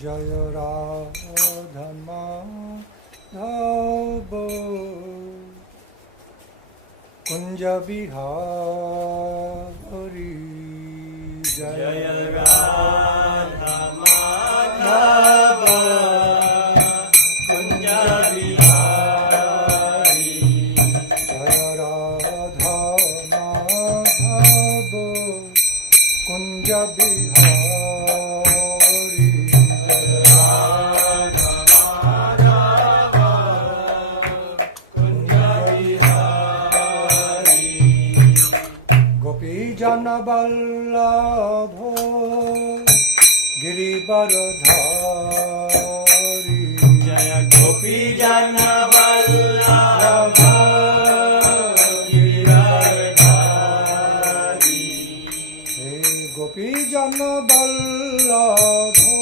Jaya Radha Madhava Kunja Bihari Jaya Radha Madhava Kunja Bihari Jaya Radha Madhava Kunja Bihari Jana Vallabho Girivaradhari Jaya Gopi Jana Vallabho Girivaradhari Hey Gopi Jana Vallabho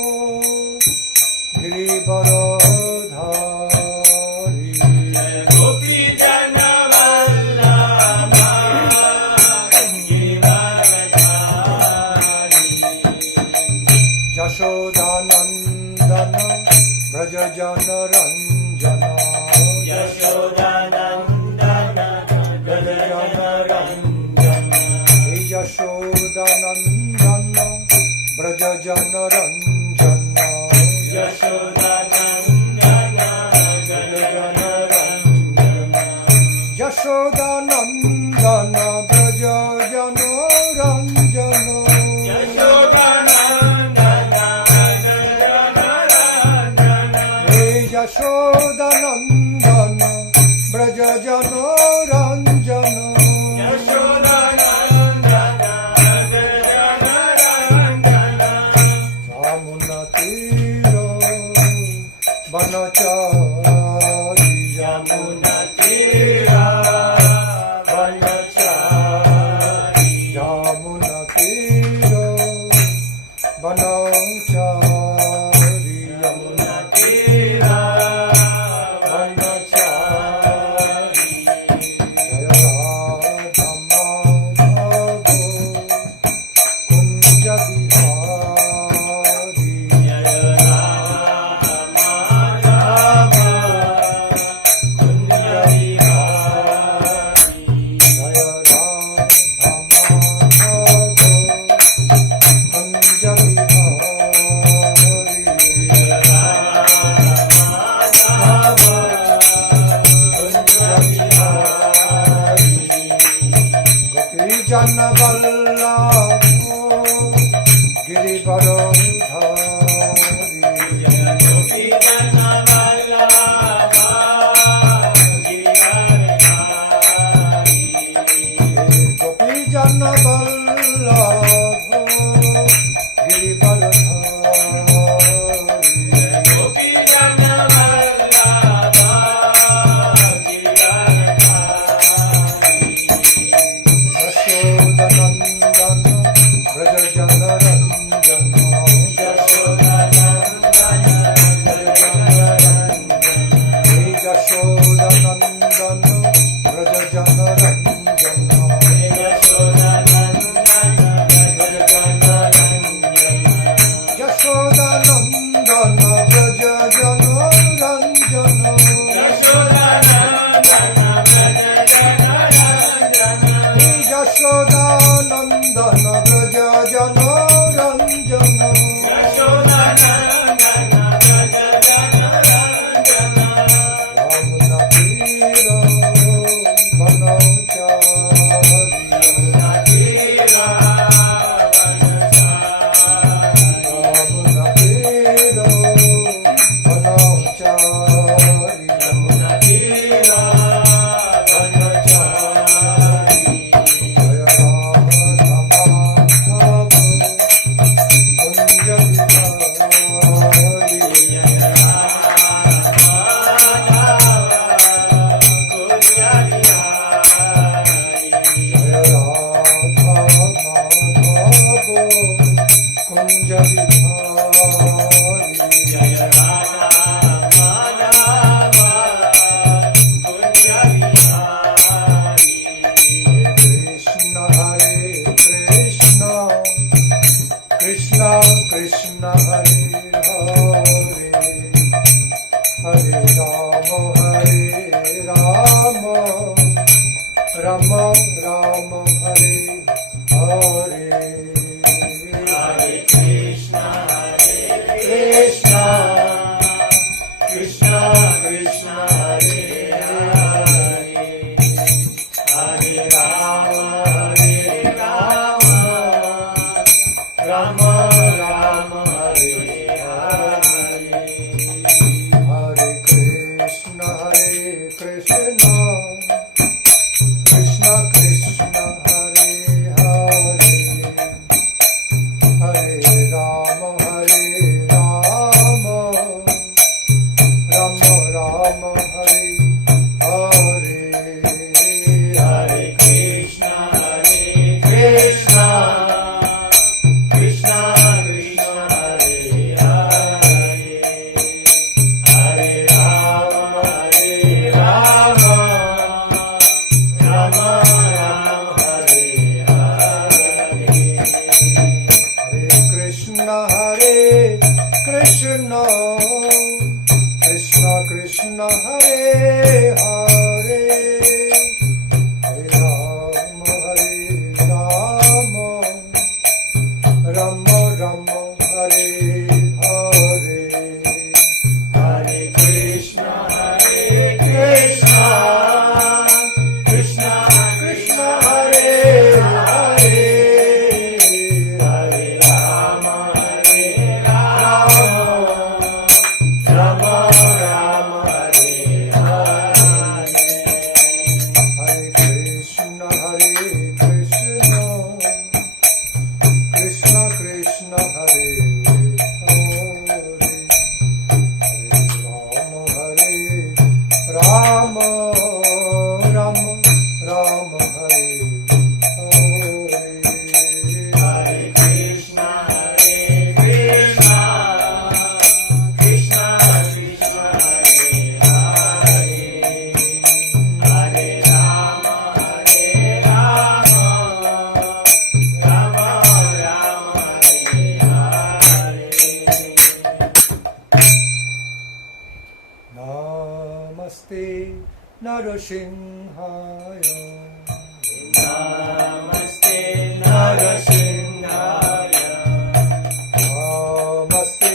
Girivaradhari Jaya Gopi Jana Yashodanandana Brajajana Ranjana Yashodanandana Brajajana Ranjana Yashodanandana Brajajana Ranjana Yashodanandana Brajajana Ranjana Yashodanandana Brajajana Ranjana Yashodanandana Brajajana Ranjana Yashodanandana Brajajana Ranjana Yamuna Tira Banachari Yamuna Tira Banachari Yamuna Tira Banachari Yamuna Tira Jana Vallabho Girivaradhari Gopi Jana Vallabho Girivaradhari Gopi Jana Vallabho Girivaradhari Gopi Jana Vallabho Yashodanandana Brajajana Ranjana Yashodanandana Brajajana Ranjana Yashodanandana Brajajana Ranjana Yashodanandana Brajajana Ranjana Yamuna Tira Banachari Yamuna Tira Banachari Yamuna Tira Krishna Krishna Hare Hare Rama Rama Hare Hare Hare Krishna Krishna Krishna Hare Hare Hare Rama Rama Rama Hare Hare Hare Krishna Krishna Krishna Hare Hare Hare Rama Rama Hare Hare Hare Krishna Krishna Krishna Krishna Hare Hare Hare Rama Rama Hare Hare Hare Krishna Krishna Krishna Krishna Hare Hare Hare Rama Rama Hare Hare Hare Krishna Krishna Krishna Krishna Hare Hare Hare Rama Rama Hare Hare Hare Krishna Krishna Krishna Krishna Hare Hare Hare Rama Rama Hare Hare Namaste Narasimhaya Namaste Narasimhaya Namaste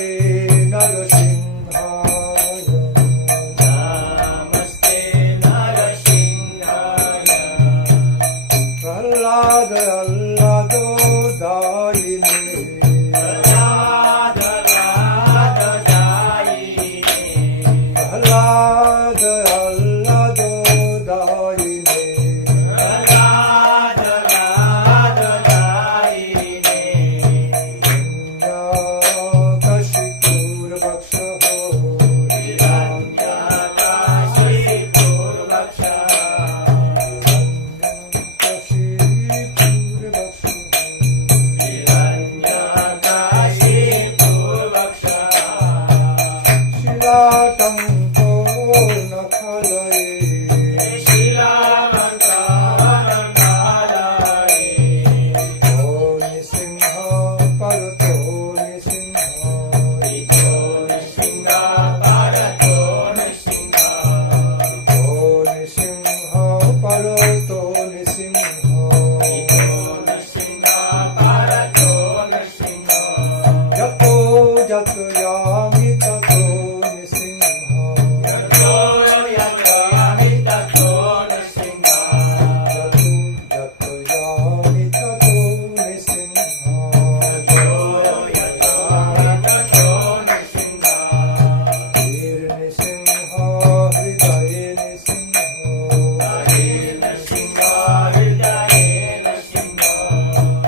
Narasimhaya Namaste Narasimhaya Prahlada Allado Dayini Prahlada Dayini Prahlada Allado Dayini Prahlada Dayini Hiranyakashipur Vakshaho Hiranyakashipur Vakshaho Hiranyakashipur Vakshaho Shilatanko Nakhalaye Shilatanko Nakhalaye Toni Singha Paratoni Singha Toni Singha Paratoni Singha Toni Singha Paratoni Singha Toni Singha Paratoni Singha Jato Jato Yami Tato Nisingha Jato Yami Tato Nisingha Jato Yami Tato Nisingha Jato Yami Tato Nisingha Hir Nisingha Hridaye Nisingha Hir Nisingha Hridaye Nisingha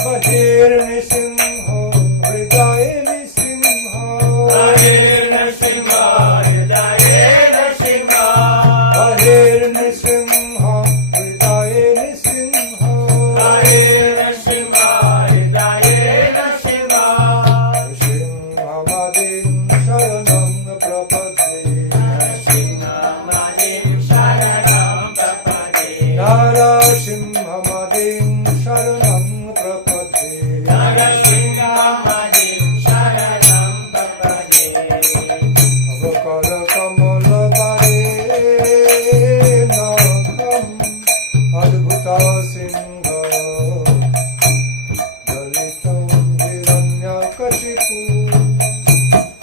Bahir Nisingha Hridaye Nisingha Bahir Nisingha Hridaye Nisingha Bahir Nisingha Hridaye Nisingha Bahir Nisingha Hridaye Nisingha Nrsimhamadin Sharanam Prapadhe Nrsimhamadin Sharanam Prapadhe Narasimhamadin Sharanam Prapadhe Narasimhamadin Sharanam Prapadhe Avakara Kamala Bare Nakham Adbhuta Singha Dalitam Hiranyakashipu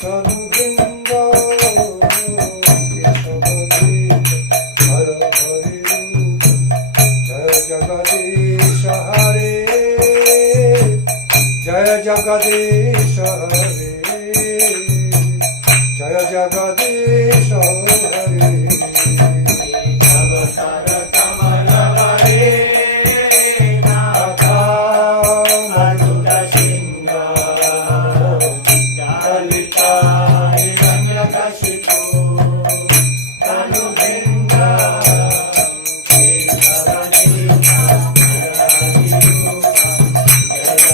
Tanubringa Keshavati Hara Hari Jaya Jagadish Hare Jaya Jagadish Hare, Jaya Jagadish Hare. Avasara Kamala Hare, Nata Madhuda Singha, Dalita Hiranyakashipu, Tanu Bhinga,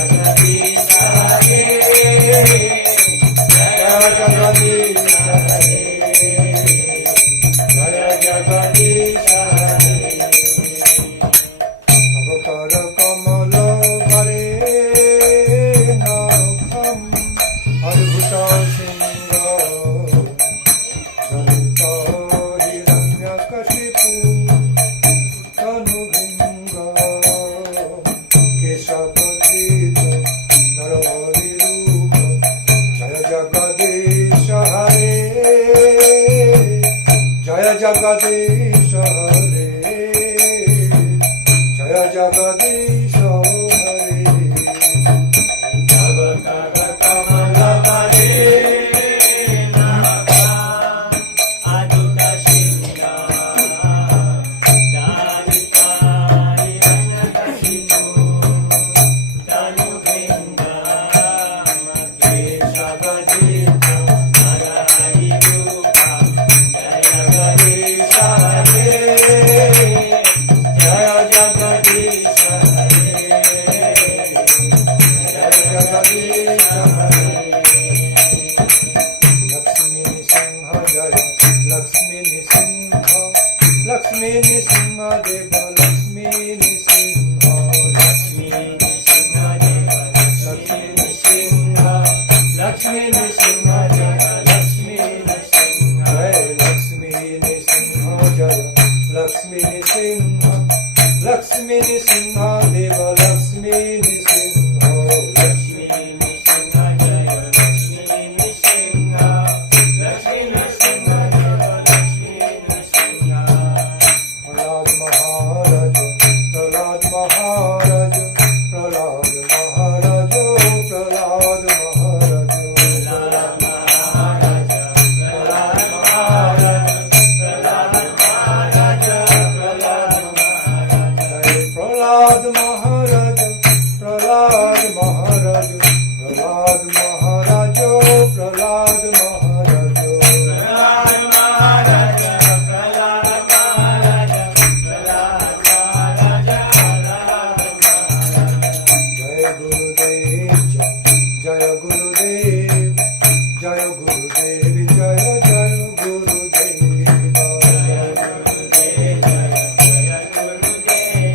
Jagadish Hare, Jaya Jagadish Hare. Avakara Kamala Hare, Nata Madhuda Singha, Dalita Hiranyakashipu, Tanu Bhinga, Keshavadita, Narayirupa, Jaya Jagadish Hare, Jaya Jagadish Hare, Jaya Jagadish Hare. Lakshmi Nisingha Jaya, Lakshmi Nisingha, Lakshmi Nisingha Deva, Lakshmi Nisingha, Lakshmi Nisingha Deva, Lakshmi Nisingha, Lakshmi Nisingha Jaya, Lakshmi Nisingha, Jaya Lakshmi Nisingha Jaya, Lakshmi Nisingha, Lakshmi Nisingha Deva, Lakshmi Nisingha, Lakshmi Nisingha Jaya, Lakshmi Nisingha, Lakshmi Nisingha Deva, Lakshmi Nisingha. Prahlad Maharaj, Prahlad Maharaj, Prahlad Maharaj, Prahlad Maharaj, Prahlad Maharaj, Prahlad Maharaj, Prahlad Maharaj, Prahlad Maharaj, Prahlad Maharaj, Prahlad Maharaj, Prahlad Maharaj, Prahlad Maharaj, Prahlad Maharaj, Prahlad Maharaj, Jai Gurudev, Jaya Gurudev, Jaya Gurudev, Jaya Jaya Gurudev, Jaya Gurudev, Jaya Gurudev,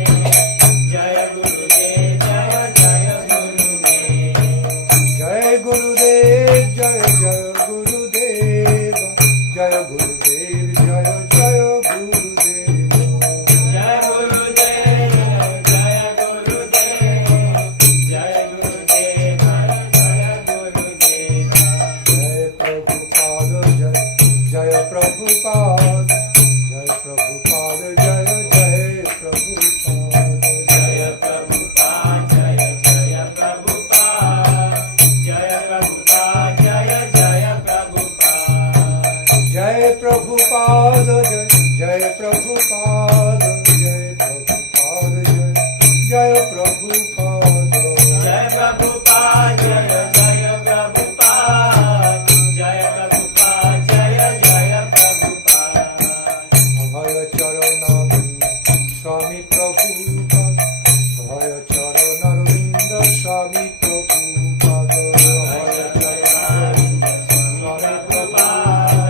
Jaya Gurudev, Jaya Jaya Gurudev, Jai Gurudev, Jaya Jaya Gurudev, Jaya Gurudev, Jaya Jaya Gurudev, Jai Gurudev, Jaya Gurudev, Jaya Gurudev, Jaya Gurudev, Jai Prabhupada, Jaya Prabhupada, Jaya Prabhupada, Jaya Prabhupada, Jaya Prabhupada, Jaya Prabhupada, Jaya Prabhupada, Jaya Prabhupada, Jaya Prabhupada, Jaya Prabhupada, Jaya Prabhupada, Jaya Prabhupada, Jaya Prabhupada, Jaya Prabhupada, Jaya Prabhupada. Abhaya Charana Swami Prabhupada, Abhaya Charana Swami Prabhupada, Abhaya Charana Swami Prabhupada,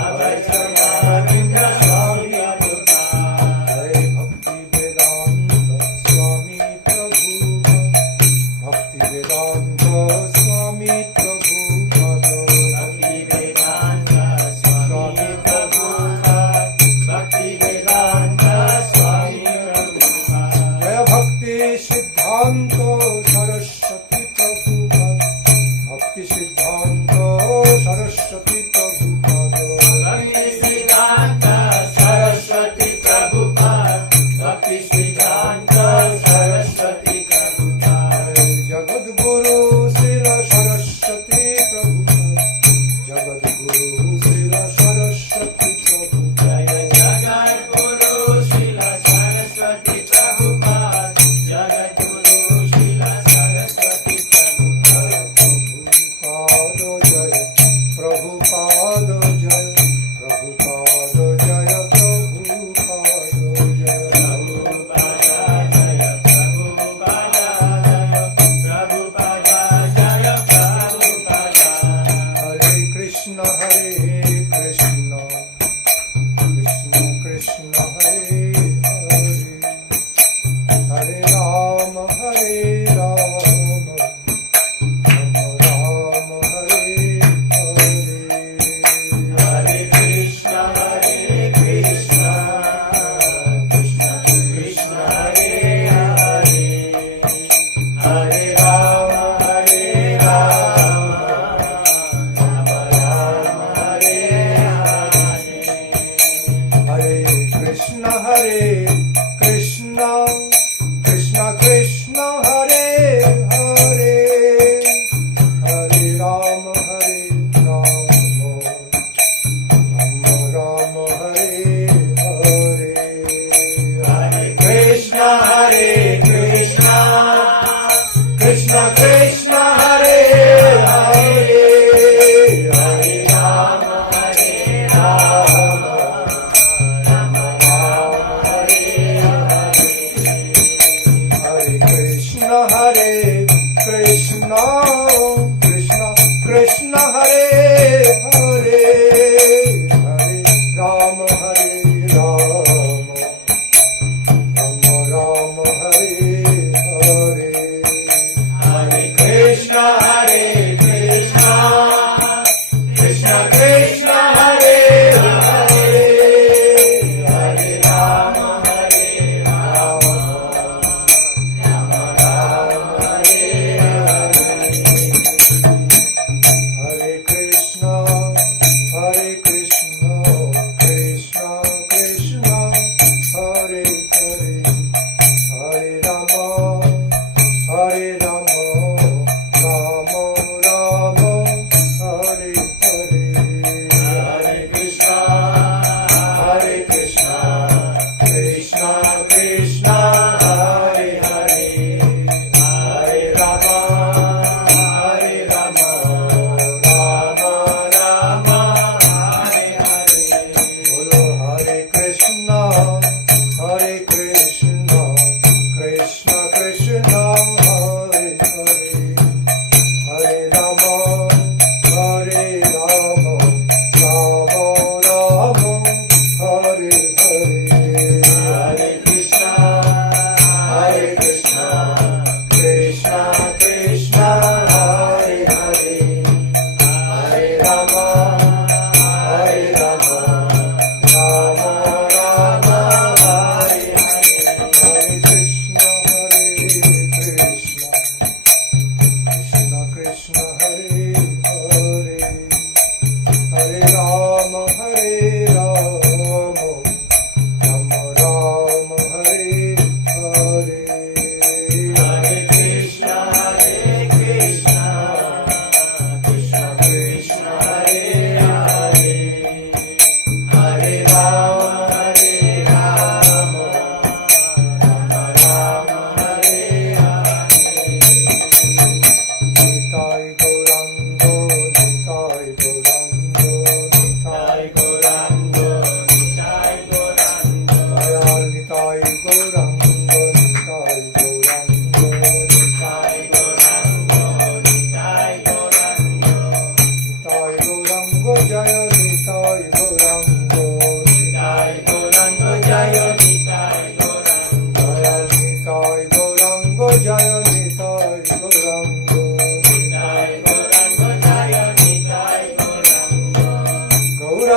Abhaya Charana Swami Prabhupada,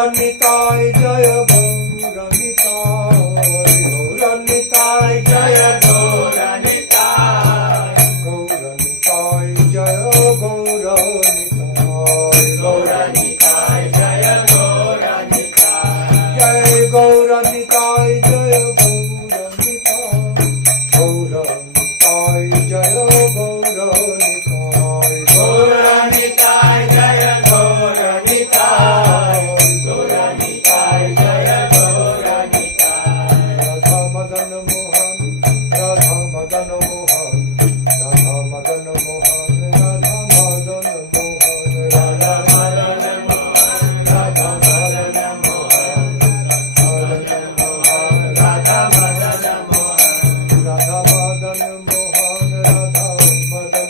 Gauranitai Jaya Gauranitai Gauranitai Jaya Gauranitai Gauranitai Jaya Gauranitai Gauranitai Jaya Gauranitai Jai Gauranitai Jaya Gauranitai Gauranitai Jaya Gauranitai Gauranitai Jaya Gauranitai Gauranitai Jaya Gauranitai Radha Madan Mohan Radha Madan Mohan Radha Madan Mohan Radha Madan Mohan Radha Madan Mohan Radha Madan Mohan Radha Madan Mohan Radha Madan Mohan Radha Madan Mohan Radha Madan Mohan Radha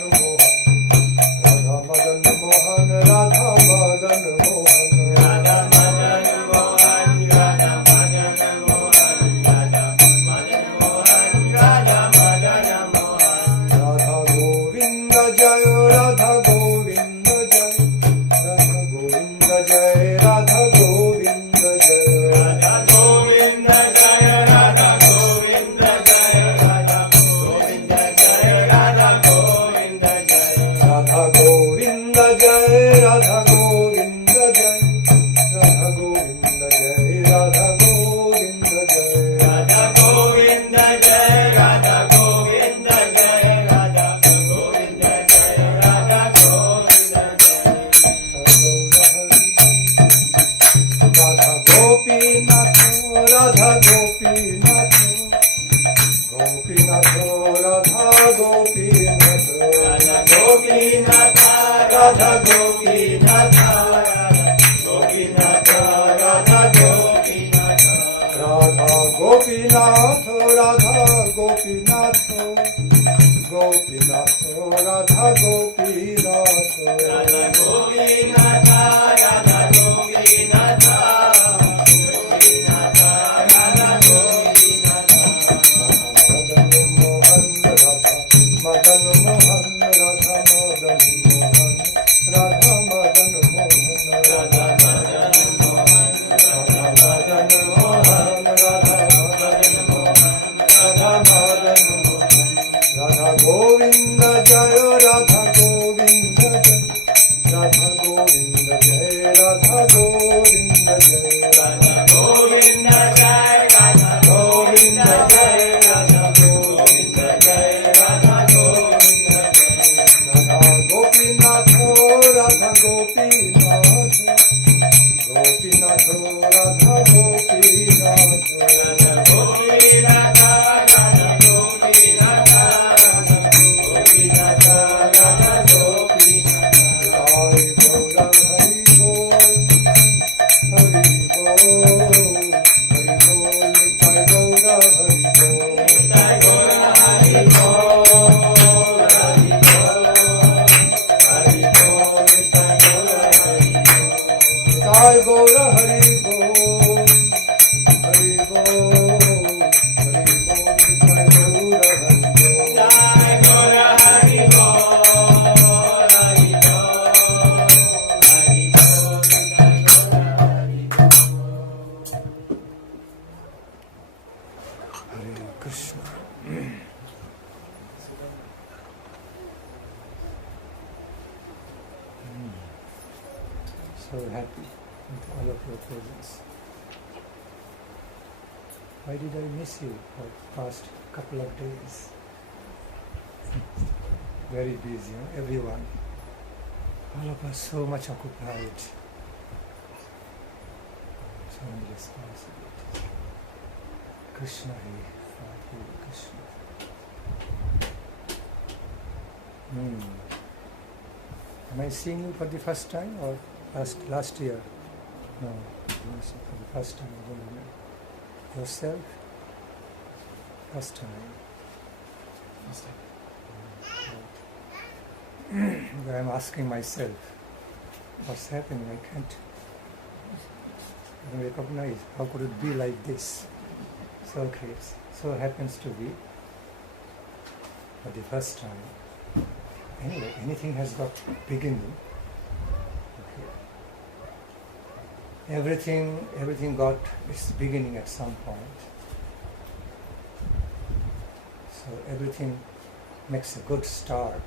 Madan Mohan Radha Madan Mohan Radha Madan Mohan Radha Madan Mohan Radha Madan Mohan Radha Govinda Jaya Radha Govinda Jaya Radha Govinda Jaya Radha Govinda Jaya Radha Govinda Jaya Radha Govinda Jaya Radha Govinda Jaya Radha Govinda Jaya Radha Govinda Jaya Radha Govinda Jaya Radha Govinda Jaya Radha Govinda Jaya Radha Govinda Jaya Radha Govinda Jaya Radha Govinda Jaya Radha Govinda Jaya Radha Gopinath Radha Gopinath Gopinath Radha Gopinath Radha Gopinath Radha Gopinath Gopinath Radha Gopinath Radha Gopinath Radha Gopinath Gopinath Radha Gopinath Radha Gopinath Radha Gopinath Gopinath Radha Gopinath Madan Mohan Radha Madan Mohan Radha Madan Mohan Radha Madan Mohan Radha Madan Mohan Radha Madan Mohan Radha Madan Mohan Radha Govinda Jaya Radha Govinda Jaya Radha Govinda Jaya Radha Govinda Jaya Radha Govinda Jaya Radha Govinda Jaya Radha Govinda Jaya Radha Govinda Jaya Radha Gopinath Radha Gopinath Gopinath Radha Gopinath Radha Gopinath Radha Gopinath Radha Gopinath Radha Gopinath Hari Bol Hari Bol Nitai Gaura Hari Bol Nitai Gaura Hari Bol Hari Bol Hari Bol Nitai Gaura Hari Bol Nitai Gaura Hari Bol Hari Bol Hari Bol Nitai Gaura Hari Bol Nitai Gaura Hari Bol Hari Bol Hari Bol Nitai Gaura Hari Bol Hare Krishna. So happy with all of your presence. Why did I miss you for the past couple of days? Very busy, huh? Everyone. All of us so much occupied. So many responsibilities. Krishna Hare Krishna. Am I seeing you for the first time or last year? No, for the first time. I don't remember. Yourself? First time. I'm asking myself, what's happening? I can't recognize. How could it be like this? So okay, so happens to be for the first time. Anyway, anything has got beginning. Okay. everything got its beginning at some point. So everything makes a good start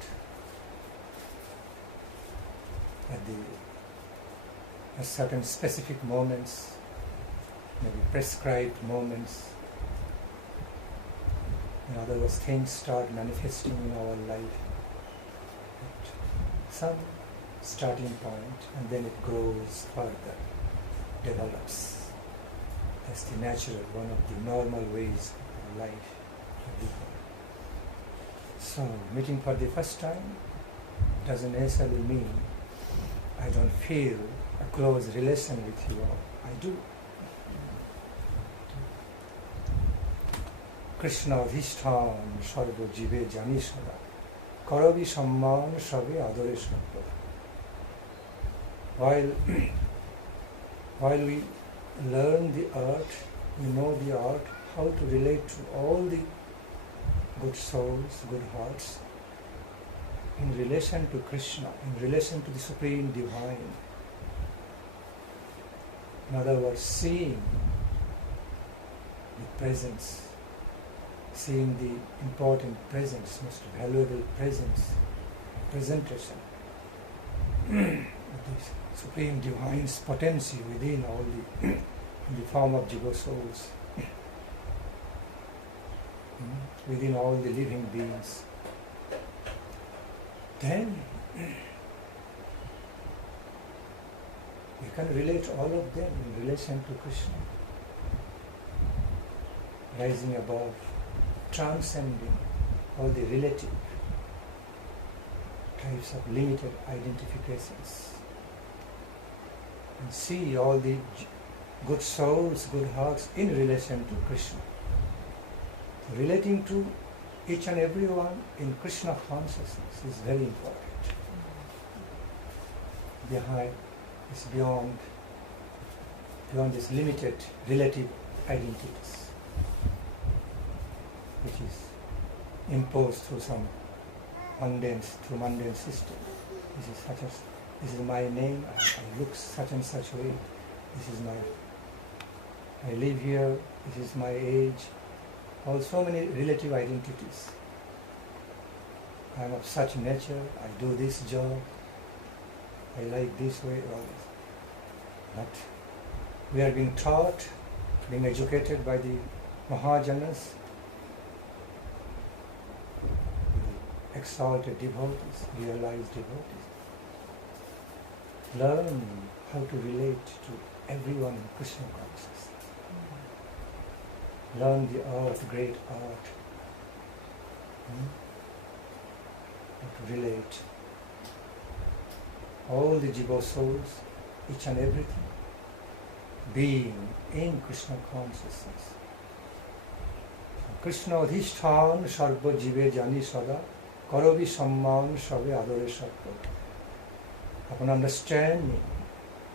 at certain specific moments, maybe prescribed moments. In other words, things start manifesting in our life at some starting point, and then it grows further, develops. That's the natural, one of the normal ways of life. So, meeting for the first time doesn't necessarily mean I don't feel a close relation with you all. I do. Krishna adhishtham sarva jive jani sada karavi samman sabe adore sabba. While we learn the art, we know the art, how to relate to all the good souls, good hearts, in relation to Krishna, in relation to the Supreme Divine. In other words, seeing the presence, seeing the important presence, most valuable presence, presentation, the Supreme Divine's potency within all the, in the form of jiva souls, within all the living beings. Then we can relate all of them in relation to Krishna, rising above, transcending all the relative types of limited identifications, and see all the good souls, good hearts in relation to Krishna. Relating to each and every one in Krishna consciousness is very important. It's beyond this limited relative identities, which is imposed through some mundane system. This is my name, I look such and such way, I live here, this is my age, so many relative identities. I am of such nature, I do this job, I like this way, all this. But we are being taught, being educated by the Mahajanas, the exalted devotees, realized devotees. Learn how to relate to everyone in Krishna consciousness. Learn the art, great art, how to relate all the jiva souls, each and everything, being in Krishna consciousness. Krishna adhishtham sarva jive jani sada karavi samman sabe adore sabba. Upon understanding,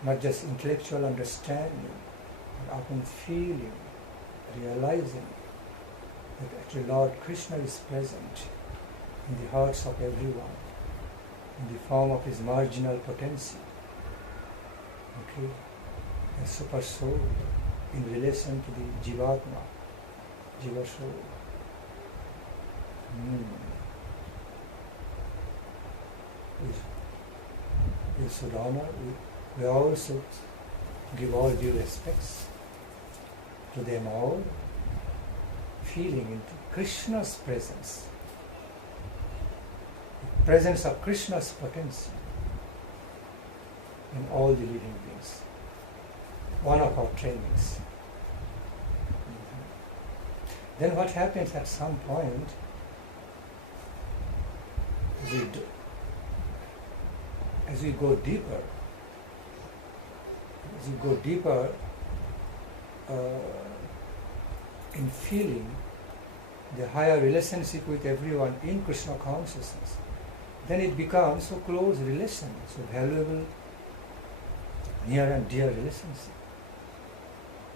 not just intellectual understanding, but upon feeling, realizing that actually Lord Krishna is present in the hearts of everyone, in the form of his marginal potency, a super soul in relation to the Jivatma, Jiva soul. We should honor, we all should give all due respects to them all, feeling into Krishna's presence, the presence of Krishna's potency in all the living beings. One of our trainings. Then what happens at some point, as we go deeper in feeling the higher relationship with everyone in Krishna consciousness, then it becomes so close relation, so valuable, near and dear relationship,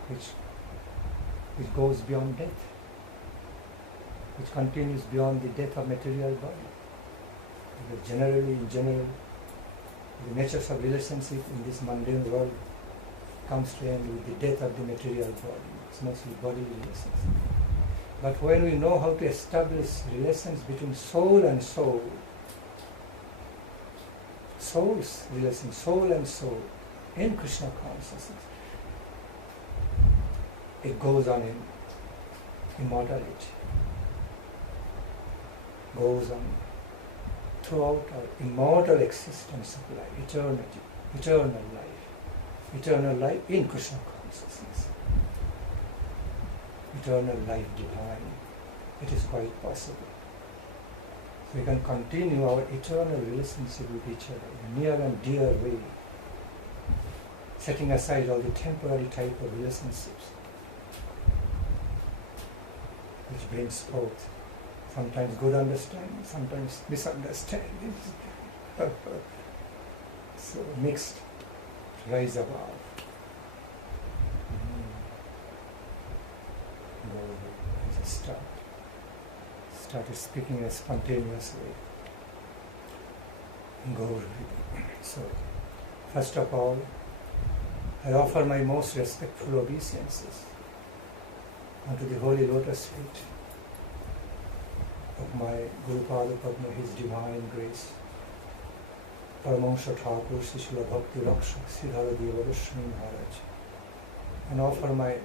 which goes beyond death, which continues beyond the death of material body. Because in general, the natures of relationship in this mundane world comes to end with the death of the material body. It's mostly body relations. But when we know how to establish relations between soul and soul, soul's relation, soul and soul, in Krishna consciousness, it goes on in immortality, goes on throughout our immortal existence of life, eternity, eternal life in Krishna consciousness, eternal life divine. It is quite possible. So we can continue our eternal relationship with each other in a near and dear way, setting aside all the temporary type of relationships which brings forth sometimes good understanding, sometimes misunderstanding. So mixed, rise above. I just started speaking in a spontaneous way. So, first of all, I offer my most respectful obeisances unto the holy lotus feet of my Guru Pada Padma, His Divine Grace, Paramahansa Thakur, Srila Bhakti Nandan Swami Maharaj, and offer my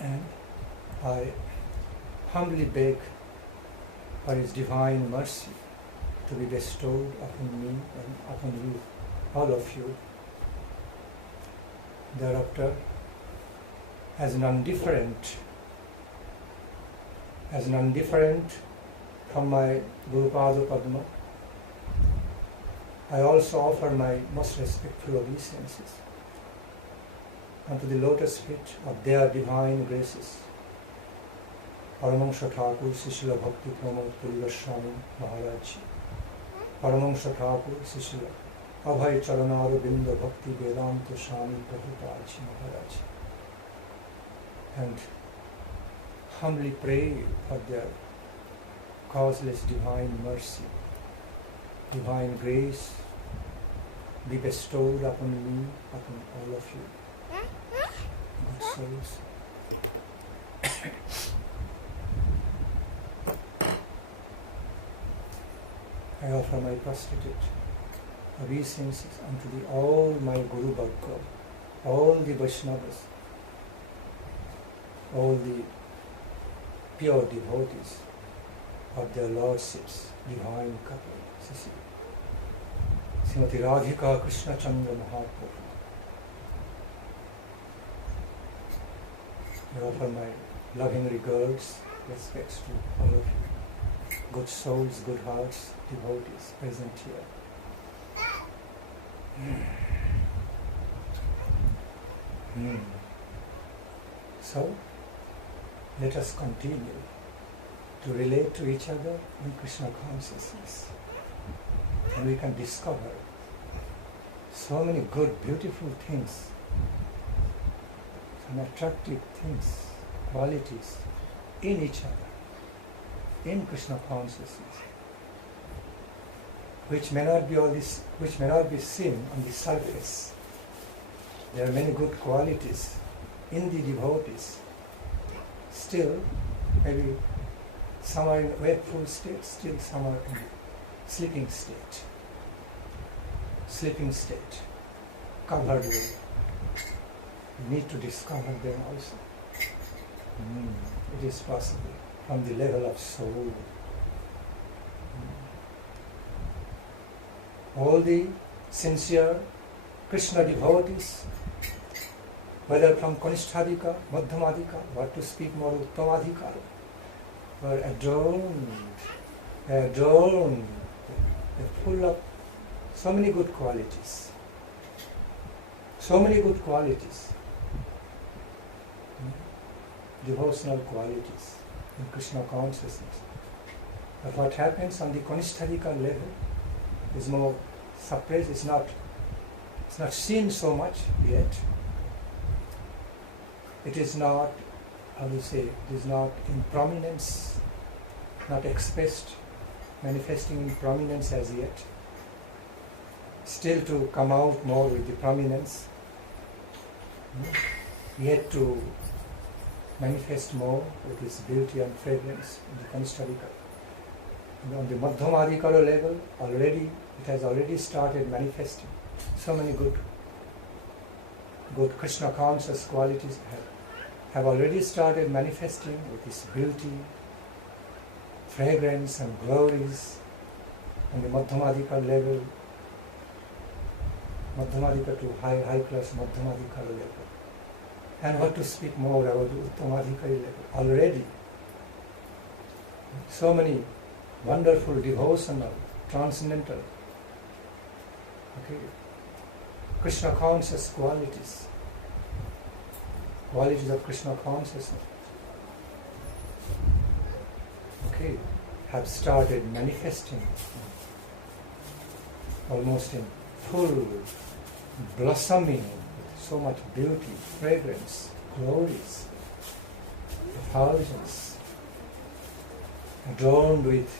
and I humbly beg for His divine mercy to be bestowed upon me and upon you, all of you. Thereafter, as an undifferent from my Guru Pada Padma, I also offer my most respectful obeisances unto the lotus feet of their divine graces, Paramahansa Thakur, Srila Bhakti Nandan Swami Maharaj, Paramahansa Thakur, Srila Abhay Charanara Binda Bhakti Vedanta Swami Prabhupada Maharaj, and humbly pray for their causeless divine mercy, divine grace be bestowed upon me, upon all of you, good souls. I offer my prostrated obeisances unto all my Guru Bhargava, all the Vaishnavas, all the pure devotees of their lordships, divine couple, Srimati Radhika Krishna Chandra Mahaprabhu. I offer my loving regards, respects to all of you, good souls, good hearts, devotees present here. So, let us continue to relate to each other in Krishna consciousness. And we can discover so many good, beautiful things, some attractive things, qualities in each other, in Krishna consciousness, which may not be seen on the surface. There are many good qualities in the devotees. Still, maybe some are in wakeful state, still some are in sleeping state, covered with. We need to discover them also. It is possible from the level of soul. All the sincere Krishna devotees, whether from Kanishtadika, Madhyamadika, what to speak more Uttamadika, were adorned, they're full of so many good qualities. Devotional qualities in Krishna consciousness. But what happens on the Kanishtadika level is more suppressed, it's not seen so much yet. It is not, it is not in prominence, not expressed, manifesting in prominence as yet. still to come out more with the prominence, yet to manifest more with its beauty and fragrance in the Kanishtarika. And on the Madhyamadikara level, it has already started manifesting. So many good Krishna conscious qualities have already started manifesting with its beauty, fragrance and glories on the Madhyamadikara level, Madhyamadikara to high class Madhyamadikara level. And what to speak more about the Uttamadikari level already. So many wonderful, devotional, transcendental, Krishna conscious qualities of Krishna consciousness, have started manifesting almost in full blossoming with so much beauty, fragrance, glories, effulgence, adorned with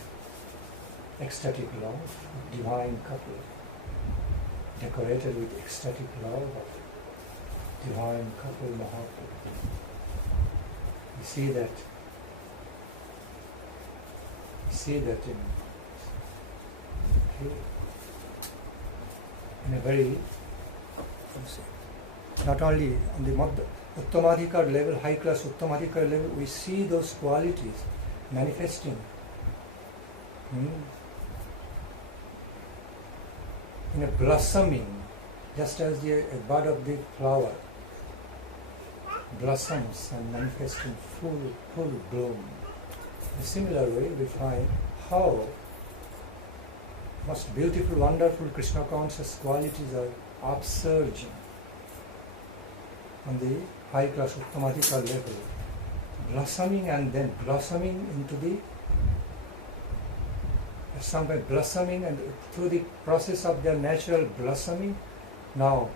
ecstatic love, divine couple, decorated with ecstatic love of divine couple Mahaprabhu. You see that in a very, not only on the Uttamadikar level, high class Uttamadikar level, we see those qualities manifesting in a blossoming, just as a bud of the flower blossoms and manifests in full bloom. In a similar way, we find how most beautiful, wonderful Krishna conscious qualities are upsurging on the high class Uttamadikar level, blossoming and then blossoming into the at some point blossoming, and through the process of their natural blossoming, now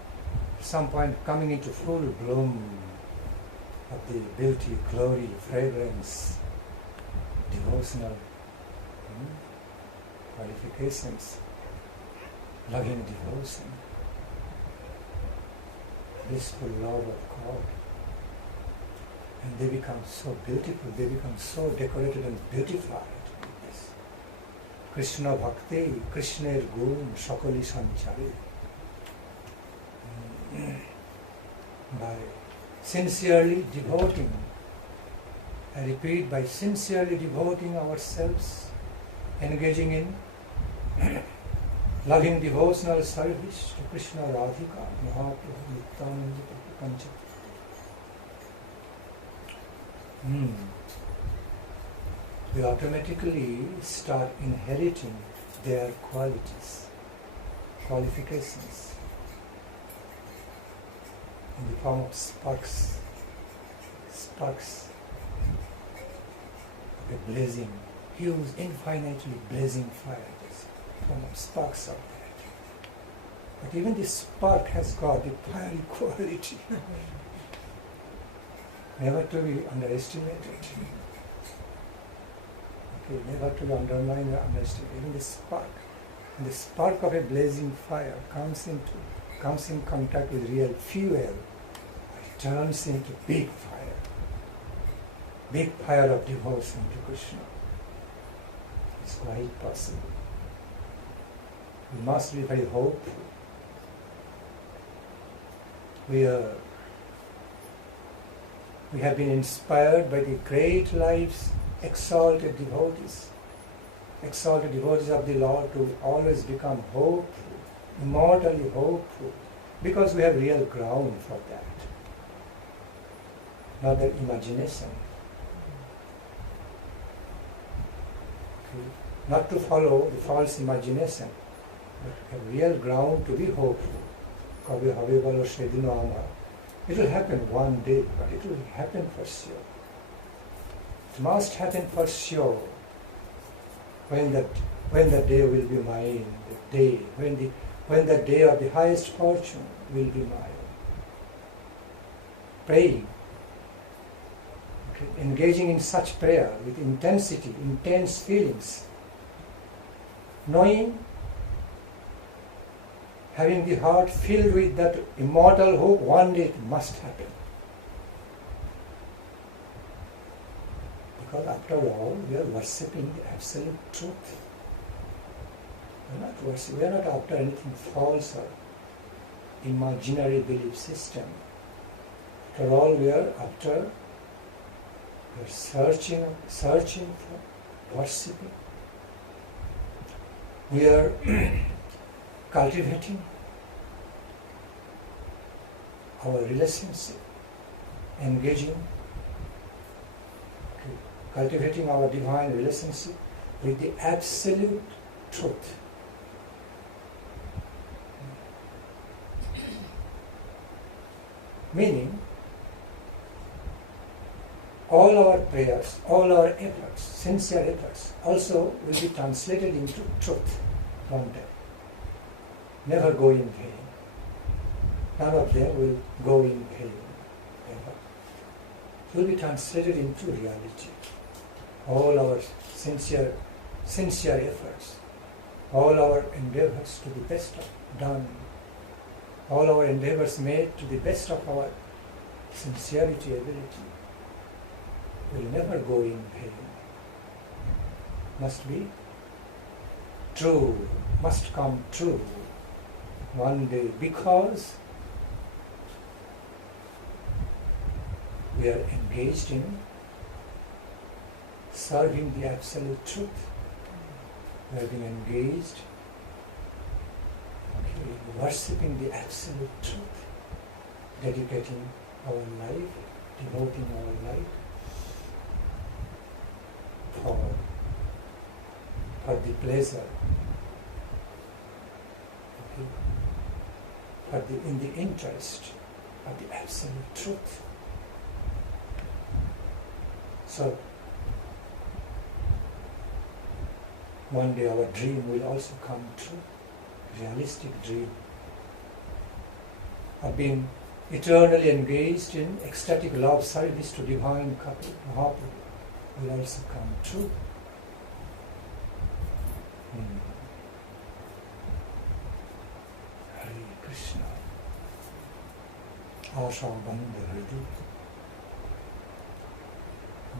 at some point coming into full bloom of the beauty, glory, fragrance, devotional qualifications, loving devotion, blissful love of God. And they become so beautiful, they become so decorated and beautified. Krishna Bhakti, Krishner Gun, Shakali Sanchari. By sincerely devoting, I repeat, by sincerely devoting ourselves, engaging in loving devotional service to Krishna Radhika, Mahaprabhu, Nityananda, Kancha. We automatically start inheriting their qualities, qualifications, in the form of sparks of a blazing, huge, infinitely blazing fire, form of sparks of that. But even this spark has got the fiery quality, never to be underestimated. Never to be undermined or underestimated. Even the spark of a blazing fire comes in contact with real fuel, it turns into big fire of devotion to Krishna. It's quite possible. We must be very hopeful. We have been inspired by the great lives, exalted devotees of the Lord, to always become hopeful, immortally hopeful, because we have real ground for that, not their imagination. Not to follow the false imagination, but have real ground to be hopeful. It will happen one day, but it will happen for sure. It must happen for sure. When the day will be mine, when the day of the highest fortune will be mine. Praying, engaging in such prayer with intensity, intense feelings, knowing having the heart filled with that immortal hope, one day it must happen. Because after all, we are worshipping the absolute truth. We are not after anything false or imaginary belief system. After all, we are searching for worshipping. We are cultivating our relationship, engaging, cultivating our divine relationship with the absolute truth. Meaning, all our prayers, all our efforts, sincere efforts, also will be translated into truth one day. Never go in vain. None of them will go in vain. Ever. It will be translated into reality. All our sincere efforts, all our endeavors to the best of done, all our endeavors made to the best of our sincerity, ability, will never go in vain. Must be true, must come true one day, because we are engaged in serving the absolute truth. We are being engaged in worshipping the absolute truth, dedicating our life, devoting our life for the pleasure, in the interest of the absolute truth. So, one day our dream will also come true, realistic dream of being eternally engaged in ecstatic love service to divine couple, Mahaprabhu, will also come true. Hare Krishna. Asha Bandha Hridi.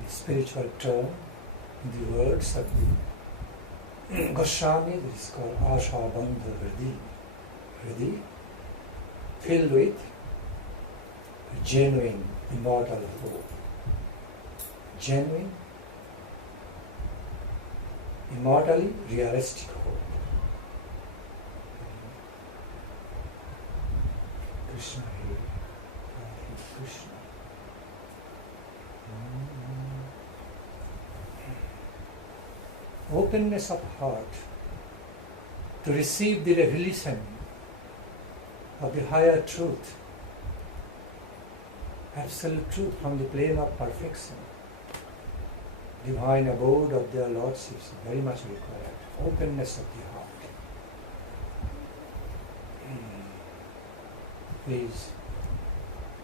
The spiritual term, in the words of the Goswami, this is called Asha Bandha Hridi. Hridi, filled with genuine, immortal hope. Genuine, immortally realistic hope. Krishna Hare, Radhe Krishna. Openness of heart to receive the revelation of the higher truth, absolute truth from the plane of perfection, divine abode of their lordships, very much required. Openness of the heart. Please,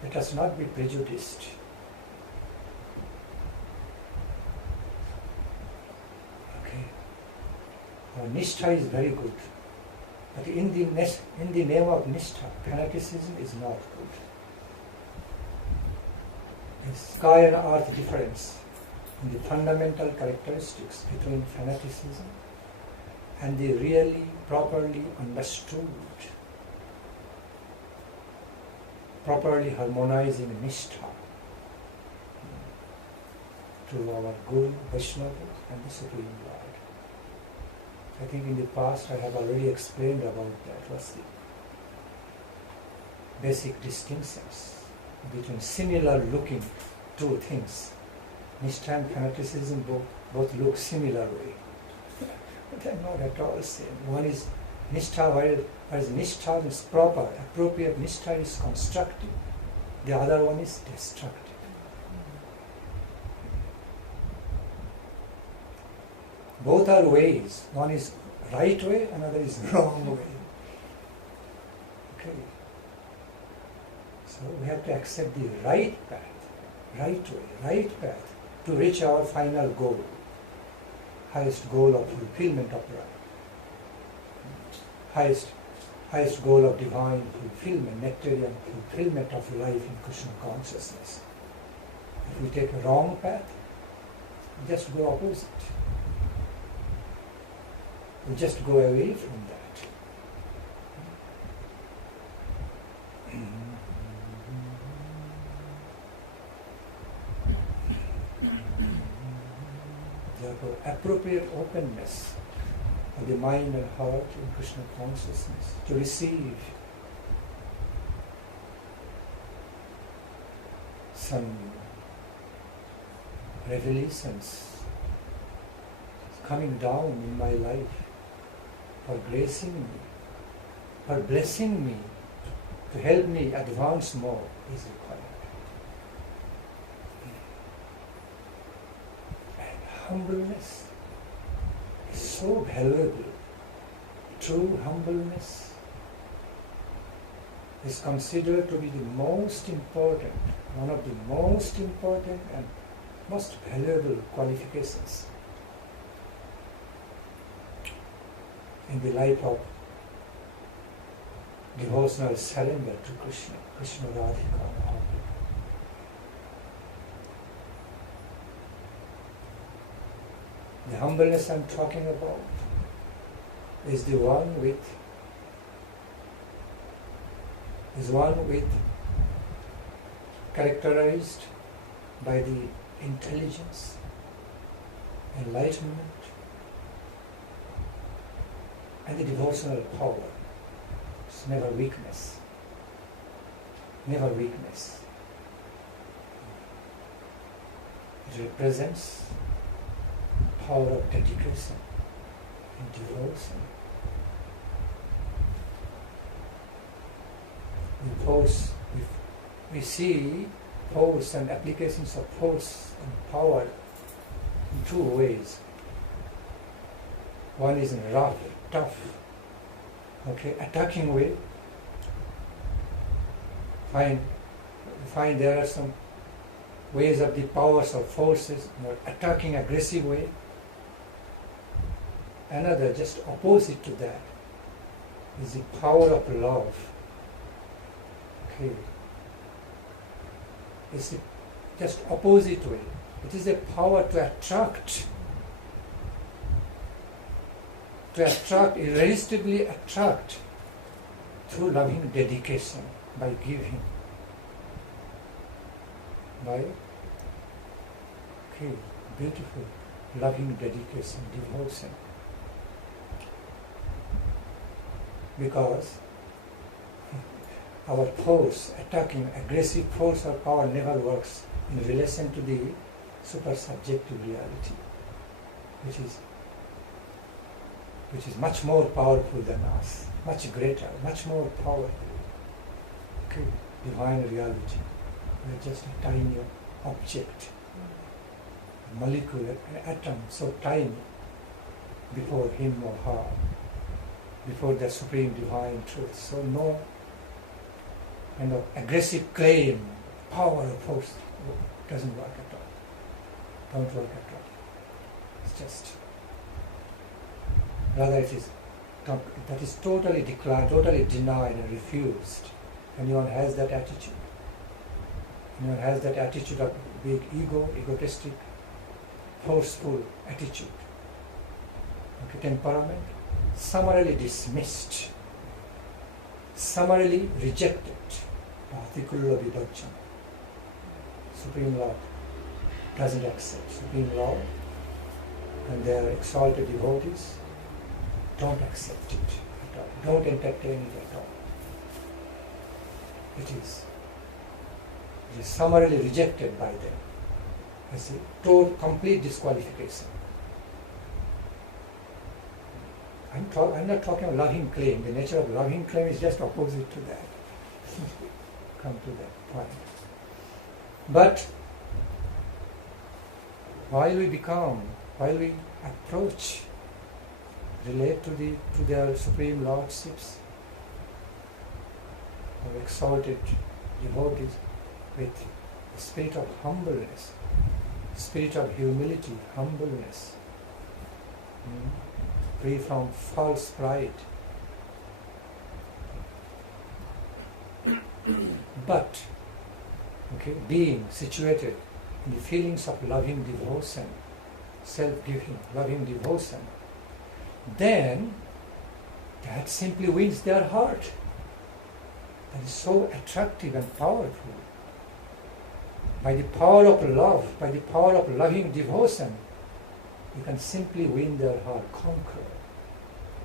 let us not be prejudiced. Our nishtha is very good, but in the name of nishtha, fanaticism is not good. The sky and earth difference in the fundamental characteristics between fanaticism and the really properly understood, properly harmonizing nishtha to our Guru, Vaishnavas and the Supreme Lord. I think in the past I have already explained about that. What's the basic distinctions between similar looking two things. Nishtha and fanaticism both look similar way. But they are not at all same. One is nishtha, whereas nishtha is proper, appropriate nishtha is constructive. The other one is destructive. Both are ways. One is right way, another is wrong way. Okay. So we have to accept the right path, right way, right path to reach our final goal, highest goal of fulfillment of life, highest highest goal of divine fulfillment, nectarian fulfillment of life in Krishna consciousness. If we take a wrong path, we just go opposite. We just go away from that. Therefore, appropriate openness of the mind and heart in Krishna consciousness to receive some revelations coming down in my life for gracing me, for blessing me, to help me advance more is required. And humbleness is so valuable. True humbleness is considered to be the most important, one of the most important and most valuable qualifications in the life of devotional surrender to Krishna, Krishna Radhika. The humbleness I'm talking about is the one with characterized by the intelligence, enlightenment, and the devotional power. It's never weakness. Never weakness. It represents power of dedication and devotion. We see force and applications of force and power in two ways. One is in rough, tough, attacking way. Find there are some ways of the powers of forces, attacking aggressive way. Another, just opposite to that, is the power of love. It's the just opposite way. It is a power to attract, irresistibly attract through loving dedication, by giving, by beautiful loving dedication, devotion. Because our force, attacking, aggressive force or power never works in relation to the super-subjective reality, which is much more powerful than us, much greater, much more powerful. Divine reality. We are just a tiny object, a molecule, an atom, so tiny before him or her, before the supreme divine truth. So no kind of aggressive claim, power or force doesn't work at all. Don't work at all. It's just, rather that is totally declined, totally denied and refused. Anyone has that attitude. Anyone has that attitude of big ego, egotistic, forceful attitude. Temperament, summarily dismissed, summarily rejected. Partikular vidochan. Supreme Lord doesn't accept. Supreme Lord and their exalted devotees don't accept it at all. Don't entertain it at all. It is summarily rejected by them as a total, complete disqualification. I'm not talking of loving claim. The nature of loving claim is just opposite to that. Come to that point. But while we approach, relate to their supreme lordships, of exalted devotees, with the spirit of humbleness, spirit of humility, humbleness, free from false pride, but being situated in the feelings of loving devotion, self-giving, loving devotion, then that simply wins their heart. That is so attractive and powerful. By the power of love, by the power of loving devotion, you can simply win their heart, conquer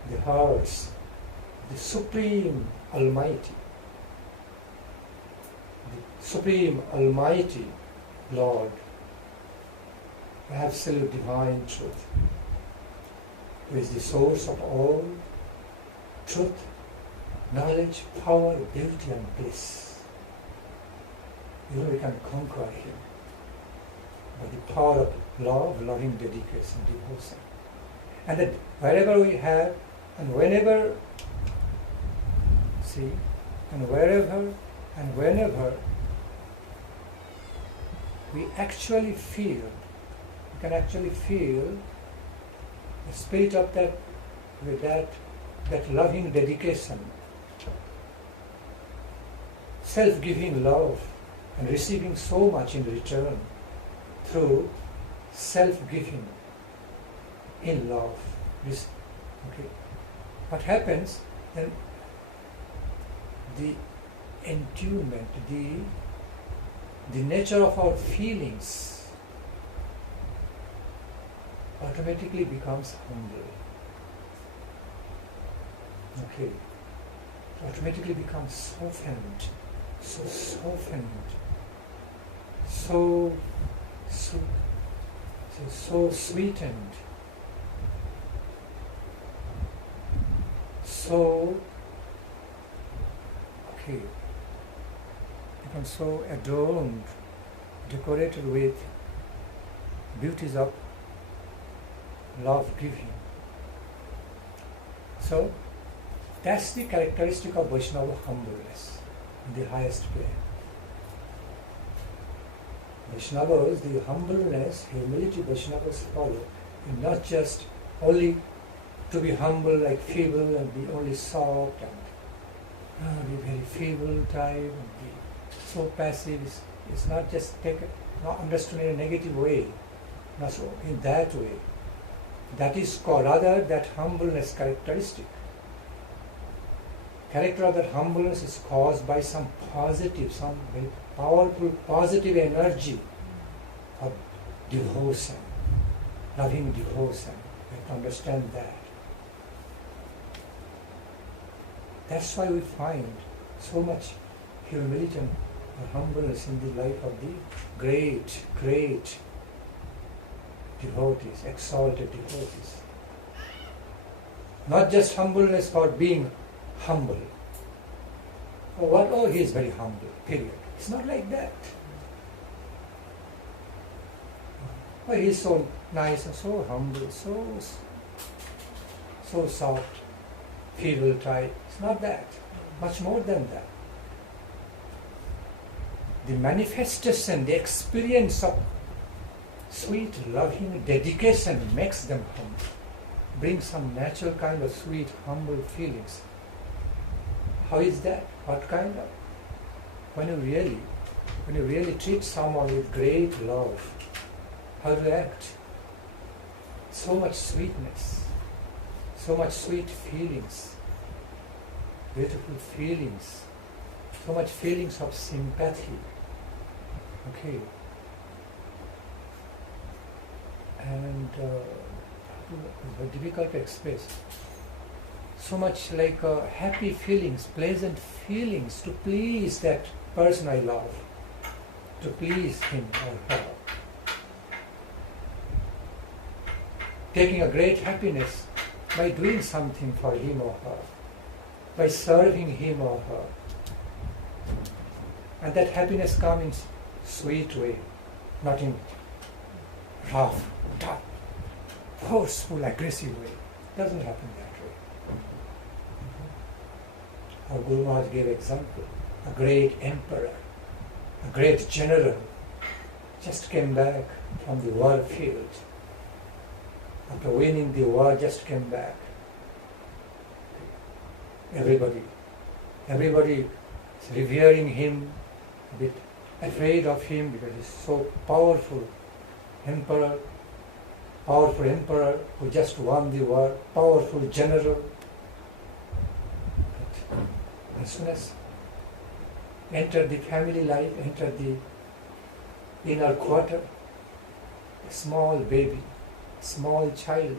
the hearts of the Supreme Almighty. The Supreme Almighty Lord, absolute divine truth, who is the source of all truth, knowledge, power, beauty and bliss. We can conquer him by the power of love, loving dedication, devotion. And that wherever we have, and whenever, and wherever and whenever we actually feel, we can actually feel the spirit of that, with that loving dedication, self-giving love, and receiving so much in return through self-giving in love. What happens then? The entombment, the nature of our feelings automatically becomes humble. Automatically becomes softened, so softened, so sweetened, so becomes so adorned, decorated with beauties of love giving. So that's the characteristic of Vaishnava humbleness in the highest plane. Vaishnavas, the humbleness, humility Vaishnavas follow, and not just only to be humble like feeble and be only soft and be very feeble type and be so passive. It's not just not understood in a negative way, not so in that way. That is called, rather, that humbleness characteristic. Character of that humbleness is caused by some positive, some very powerful positive energy of devotion, loving devotion. You have to understand that. That's why we find so much humility and humbleness in the life of the great, great devotees, exalted devotees. Not just humbleness for being humble. Oh, he is very humble, period. It's not like that. Oh, he is so nice and so humble, so soft, feeble type. It's not that. Much more than that. The manifestation, the experience of sweet, loving dedication makes them humble, brings some natural kind of sweet, humble feelings. How is that? What kind of? When you really treat someone with great love, how to act? So much sweetness, so much sweet feelings, beautiful feelings, so much feelings of sympathy. And it's very difficult to express. So much like happy feelings, pleasant feelings to please that person I love, to please him or her. Taking a great happiness by doing something for him or her, by serving him or her. And that happiness comes in sweet way, not in rough, tough, forceful, aggressive way. It doesn't happen that way. Our Guru Maharaj gave example. A great emperor, a great general, just came back from the war field. After winning the war, just came back. Everybody is revering him, a bit afraid of him because he's so powerful emperor who just won the war, powerful general. But as soon as entered the family life, entered the inner quarter, a small baby, small child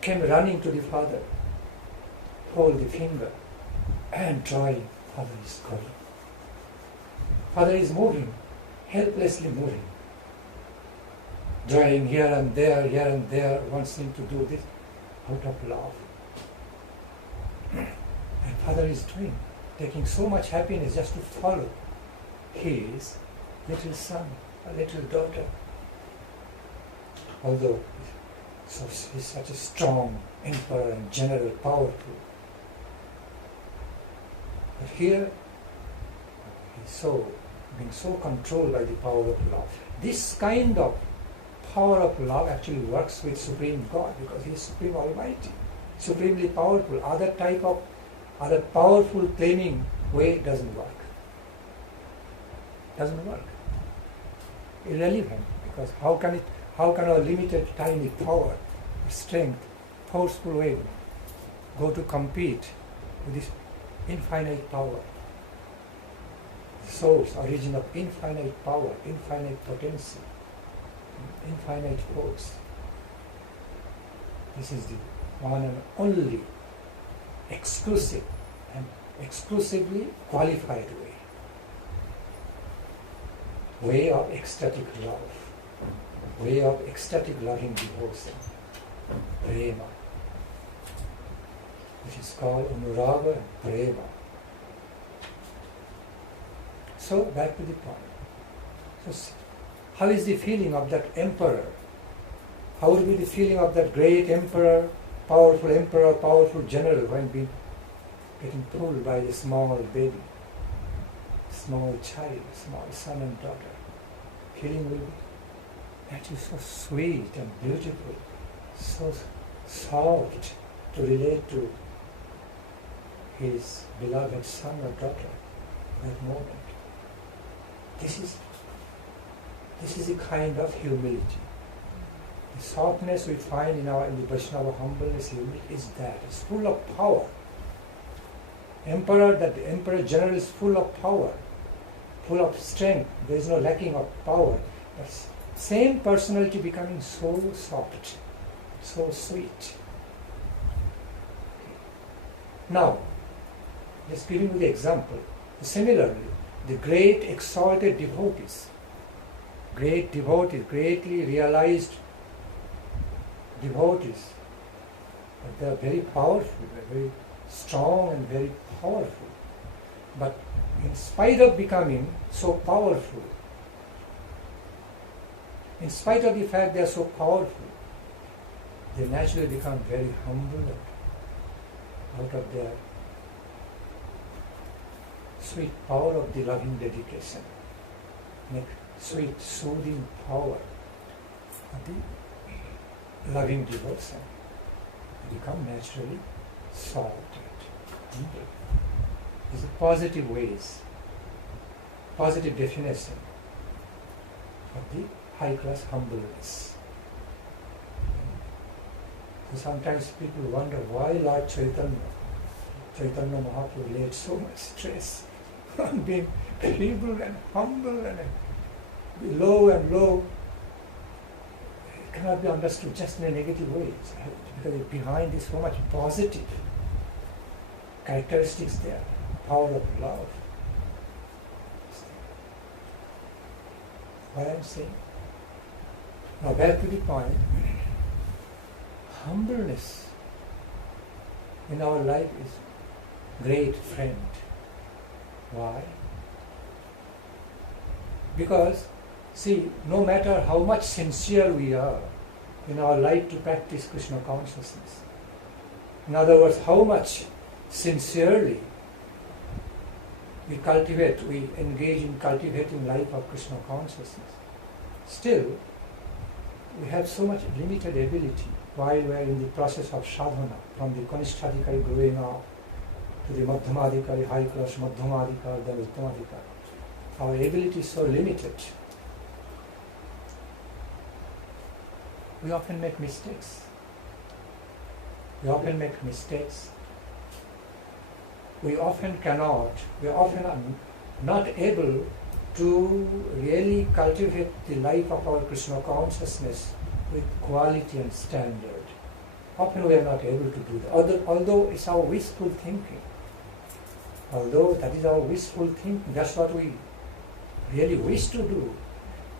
came running to the father, hold the finger and drawing. Father is calling. Father is moving, helplessly moving, drawing here and there, wants him to do this out of love. And Father is doing, taking so much happiness just to follow his little son, a little daughter. Although he's such a strong emperor and general, powerful. But here, he's being so controlled by the power of love. This kind of power of love actually works with Supreme God because He is Supreme Almighty, supremely powerful. Other powerful claiming way doesn't work. Doesn't work. Irrelevant, because how can our limited tiny power, strength, forceful way go to compete with this infinite power? Source, origin of infinite power, infinite potency, infinite force. This is the one and only exclusive and exclusively qualified way of ecstatic love, way of ecstatic loving devotion, prema, which is called anuraga and prema. So back to the point. So how is the feeling of that emperor? How would be the feeling of that great emperor, powerful general when being getting pulled by a small baby, small child, small son and daughter? Feeling will be that is so sweet and beautiful, so soft to relate to his beloved son or daughter in that moment. This is a kind of humility. The softness we find in the Vaishnava humbleness, humility is that. It's full of power. The emperor general is full of power, full of strength. There is no lacking of power. But same personality becoming so soft, so sweet. Now, just giving you the example. Similarly, the great exalted devotees, greatly realized devotees, but they are very powerful, they are very strong and very powerful. But in spite of becoming so powerful, in spite of the fact they are so powerful, they naturally become very humble out of their sweet power of the loving dedication, make sweet soothing power of the loving devotion. They become naturally soft and humble. These are positive ways, positive definition of the high class humbleness. So sometimes people wonder why Lord Chaitanya Mahaprabhu laid so much stress on being feeble and humble and low and low. It cannot be understood just in a negative way, because behind is so much positive characteristics there, power of love. What I'm saying. Now back to the point. Humbleness in our life is great friend. Why? Because, see, no matter how much sincere we are in our life to practice Krishna consciousness, in other words, how much sincerely we engage in cultivating life of Krishna consciousness, still we have so much limited ability while we are in the process of sadhana, from the Kanishtadikari growing up to the Madhyamadikari, high class Madhyamadikari, then Uttamadikari. our ability is so limited. We often make mistakes. We often make mistakes. We often are not able to really cultivate the life of our Krishna consciousness with quality and standard. Often we are not able to do that, although it's our wishful thinking. Although that is our wishful thinking, that's what we really wish to do,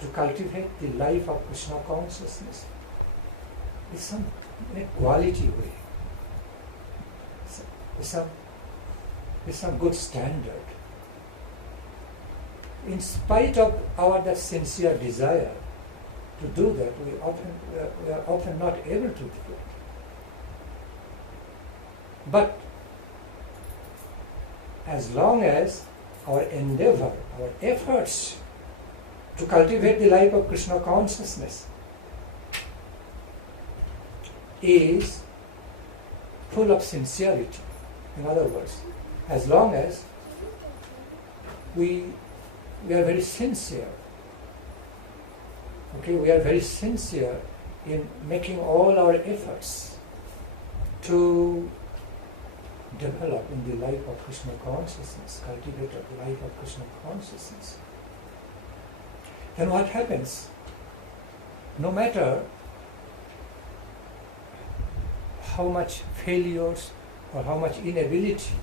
to cultivate the life of Krishna consciousness in a quality way, with some good standard. In spite of our that sincere desire to do that, we are often not able to do it. But as long as our endeavor, our efforts to cultivate the life of Krishna consciousness is full of sincerity, in other words, as long as we are very sincere, we are very sincere in making all our efforts to develop in the life of Krishna consciousness, cultivate the life of Krishna consciousness. Then what happens? No matter how much failures or how much inability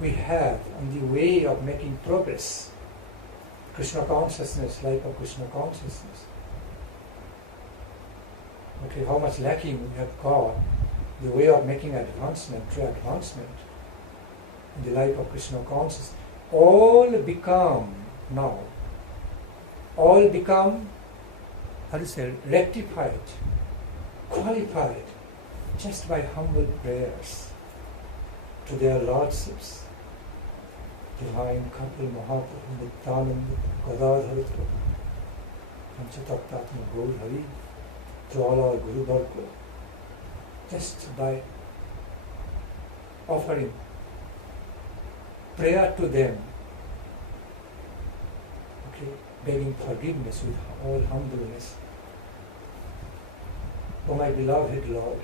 we have on the way of making progress, Krishna consciousness, life of Krishna consciousness, how much lacking we have got the way of making true advancement in the life of Krishna consciousness, all become rectified, qualified, just by humble prayers to their lordships, Divine Kapil Mahaprabhu, Nityananda, Gadadharitra, Panchataktatma Gaur Hari, to all our Guru Varga, just by offering prayer to them, begging forgiveness with all humbleness. O my beloved Lord,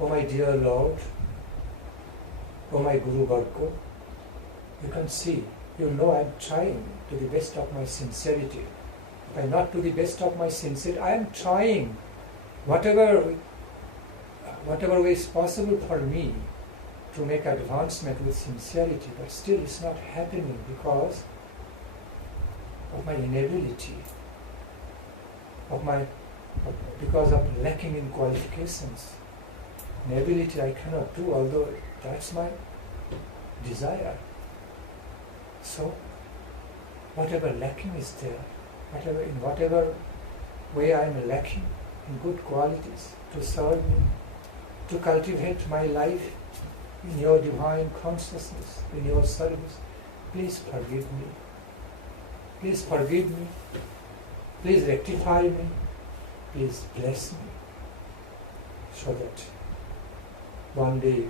O my dear Lord, O my Guru Varga, you can see, you know I am trying to the best of my sincerity. If I not to the best of my sincerity, I am trying whatever way is possible for me to make advancement with sincerity, but still it's not happening because of my inability, because of lacking in qualifications. Inability I cannot do, although that's my desire. So, whatever lacking is there, in whatever way I am lacking in good qualities to serve me, to cultivate my life in your divine consciousness, in your service, please forgive me. Please forgive me. Please rectify me. Please bless me. So that one day,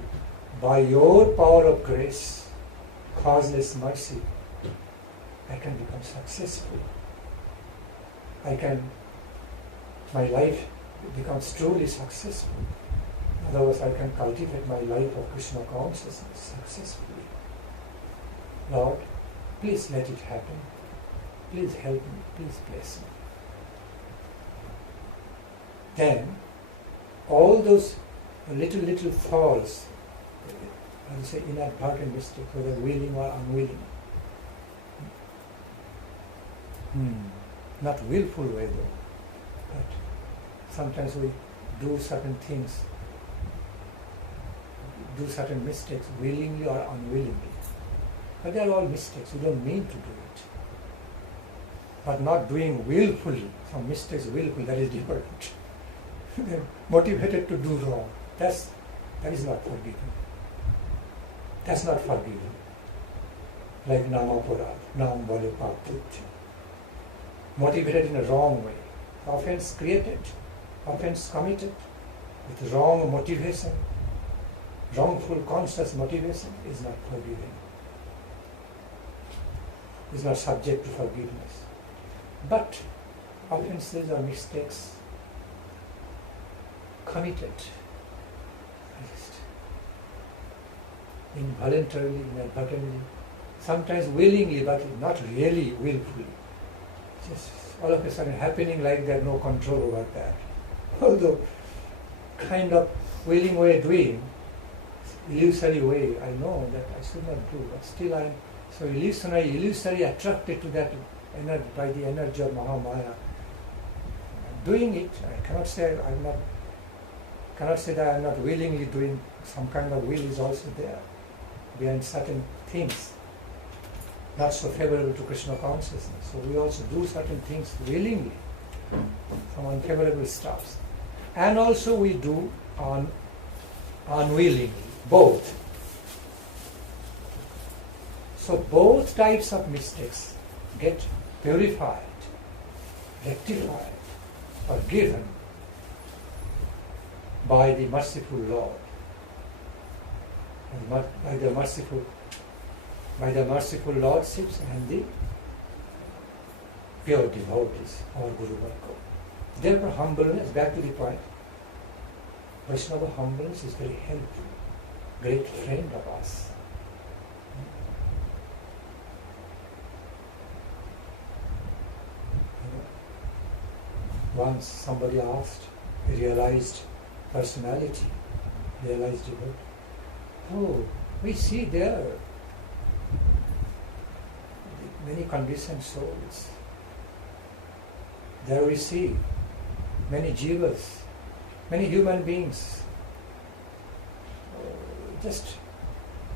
by your power of grace, causeless mercy, I can become successful. My life becomes truly successful. Otherwise, I can cultivate my life of Krishna consciousness successfully. Lord, please let it happen. Please help me. Please bless me. Then, all those little falls, I would say inadvertent mistakes, whether willing or unwilling, not willful way though, but sometimes we do certain things, do certain mistakes willingly or unwillingly. But they are all mistakes, we don't mean to do it. But not doing willfully, some mistakes willfully, that is different. They're motivated to do wrong. That is not forgiven. That's not forgiven. Like Namaparad, Nam Bole Paputya. Motivated in a wrong way. Offense created, offense committed with wrong motivation, wrongful conscious motivation is not forgiven. is not subject to forgiveness. But offenses or mistakes committed, involuntarily, inadvertently, sometimes willingly, but not really willfully. Just all of a sudden happening like that, no control over that. Although kind of willing way doing, illusory way, I know that I should not do, but still I am so illusory attracted to that by the energy of Mahamaya. Doing it, I cannot say that I am not willingly doing. Some kind of will is also there behind certain things not so favorable to Krishna consciousness. So we also do certain things willingly, some unfavorable stuff. And also we do unwillingly, both. So both types of mistakes get purified, rectified, forgiven by the merciful Lord, by the merciful Lordships and the pure devotees, our Guru Varga. Therefore humbleness, back to the point, Vaishnava humbleness is very helpful, great friend of us. Once somebody asked a realized personality, realized devotee, oh, we see there many conditioned souls. There we see many jivas, many human beings, just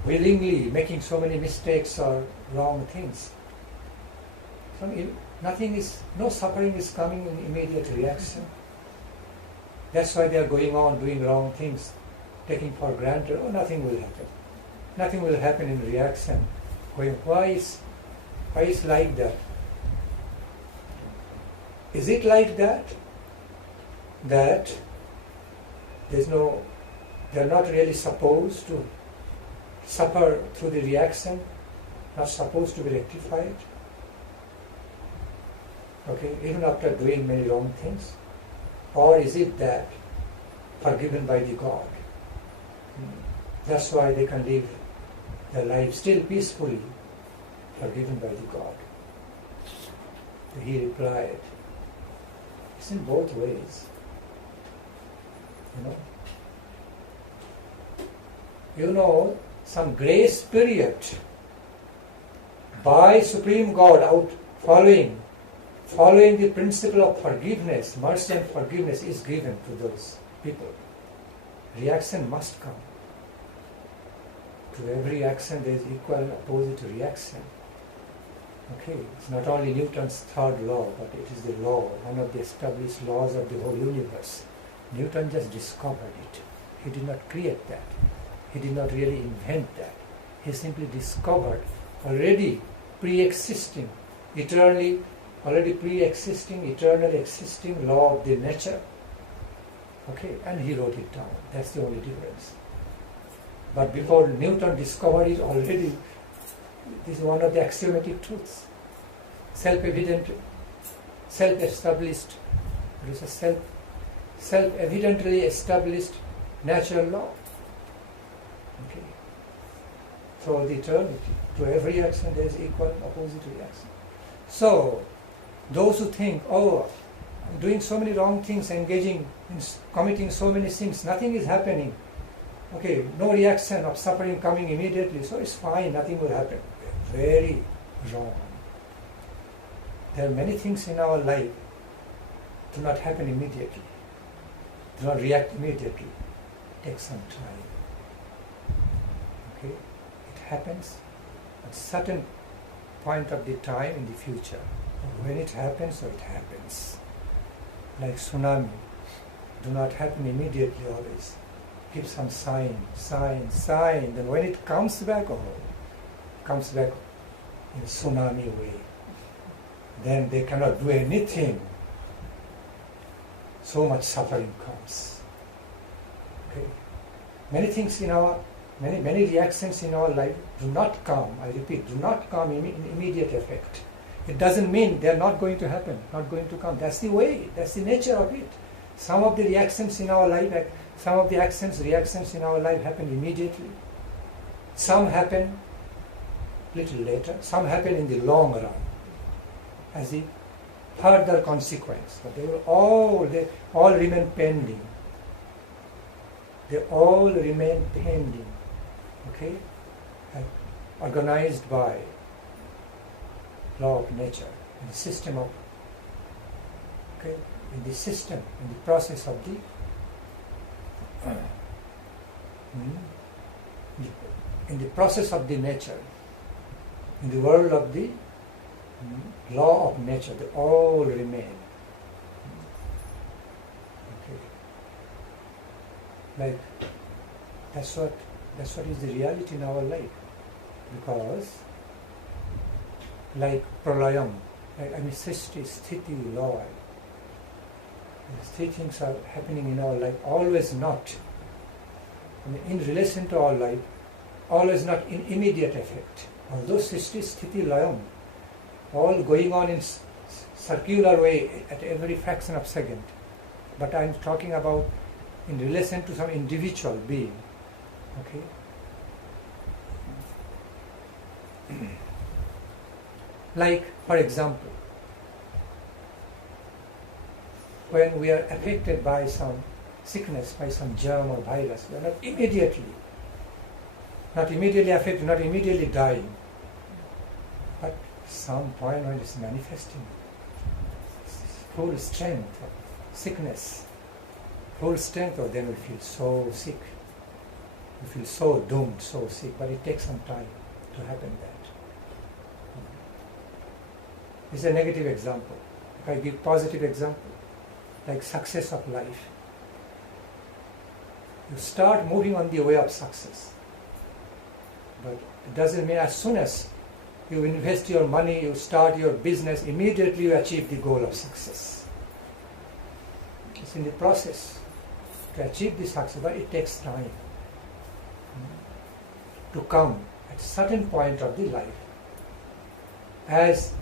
willingly making so many mistakes or wrong things. No suffering is coming in immediate reaction. That's why they are going on doing wrong things, taking for granted, oh, nothing will happen. Nothing will happen in reaction. Going, why is like that? Is it like that? That they are not really supposed to suffer through the reaction, not supposed to be rectified? Okay, even after doing many wrong things? Or is it that forgiven by the God? That's why they can live their life still peacefully, forgiven by the God. He replied, it's in both ways. You know, some grace period by Supreme God out following the principle of forgiveness, mercy and forgiveness is given to those people. Reaction must come. To every action there is equal and opposite reaction. Okay, it's not only Newton's third law, but it is the law, one of the established laws of the whole universe. Newton just discovered it. He did not create that. He did not really invent that. He simply discovered already pre-existing, eternally eternally existing law of the nature. Okay, and he wrote it down. That's the only difference. But before Newton discovered it already, this is one of the axiomatic truths. Self-evident, self-established, it is a self-evidently established natural law. Okay. So the eternity, to every action there is equal and opposite reaction. So, those who think, oh, I'm doing so many wrong things, committing so many sins, nothing is happening. Okay, no reaction of suffering coming immediately, so it's fine, nothing will happen. Very wrong. There are many things in our life do not happen immediately, do not react immediately. Take some time. Okay, it happens at a certain point of the time in the future. When it happens, so it happens. Like tsunami, do not happen immediately always. Give some sign. Then when it comes back, comes back in tsunami way. Then they cannot do anything. So much suffering comes. Okay. Many things in our Many reactions in our life do not come, I repeat, do not come in immediate effect. It doesn't mean they are not going to happen, not going to come. That's the way, that's the nature of it. Some of the reactions in our life, some of the reactions in our life happen immediately. Some happen little later. Some happen in the long run as the further consequence. But they all remain pending. They all remain pending. Okay? And organized by law of nature, in the system of, okay, in the system, in the process of the in the process of the nature, in the world of the law of nature, they all remain. Okay. Like that's what is the reality in our life. Because like pralayam, Srishti, Sthiti, Laya, these three things are happening in our life, always not in relation to our life, always not in immediate effect. Although Srishti, Sthiti, Layam, all going on in circular way at every fraction of second. But I am talking about in relation to some individual being. Okay? Like, for example, when we are affected by some sickness, by some germ or virus, we are not immediately affected, not immediately dying. But some point when it's manifesting, full strength of sickness, full strength, or then we feel so sick. We feel so doomed, so sick, but it takes some time to happen that. This is a negative example. If I give positive example, like success of life. You start moving on the way of success. But it doesn't mean as soon as you invest your money, you start your business, immediately you achieve the goal of success. It's in the process to achieve the success, but it takes time to come at a certain point of the life as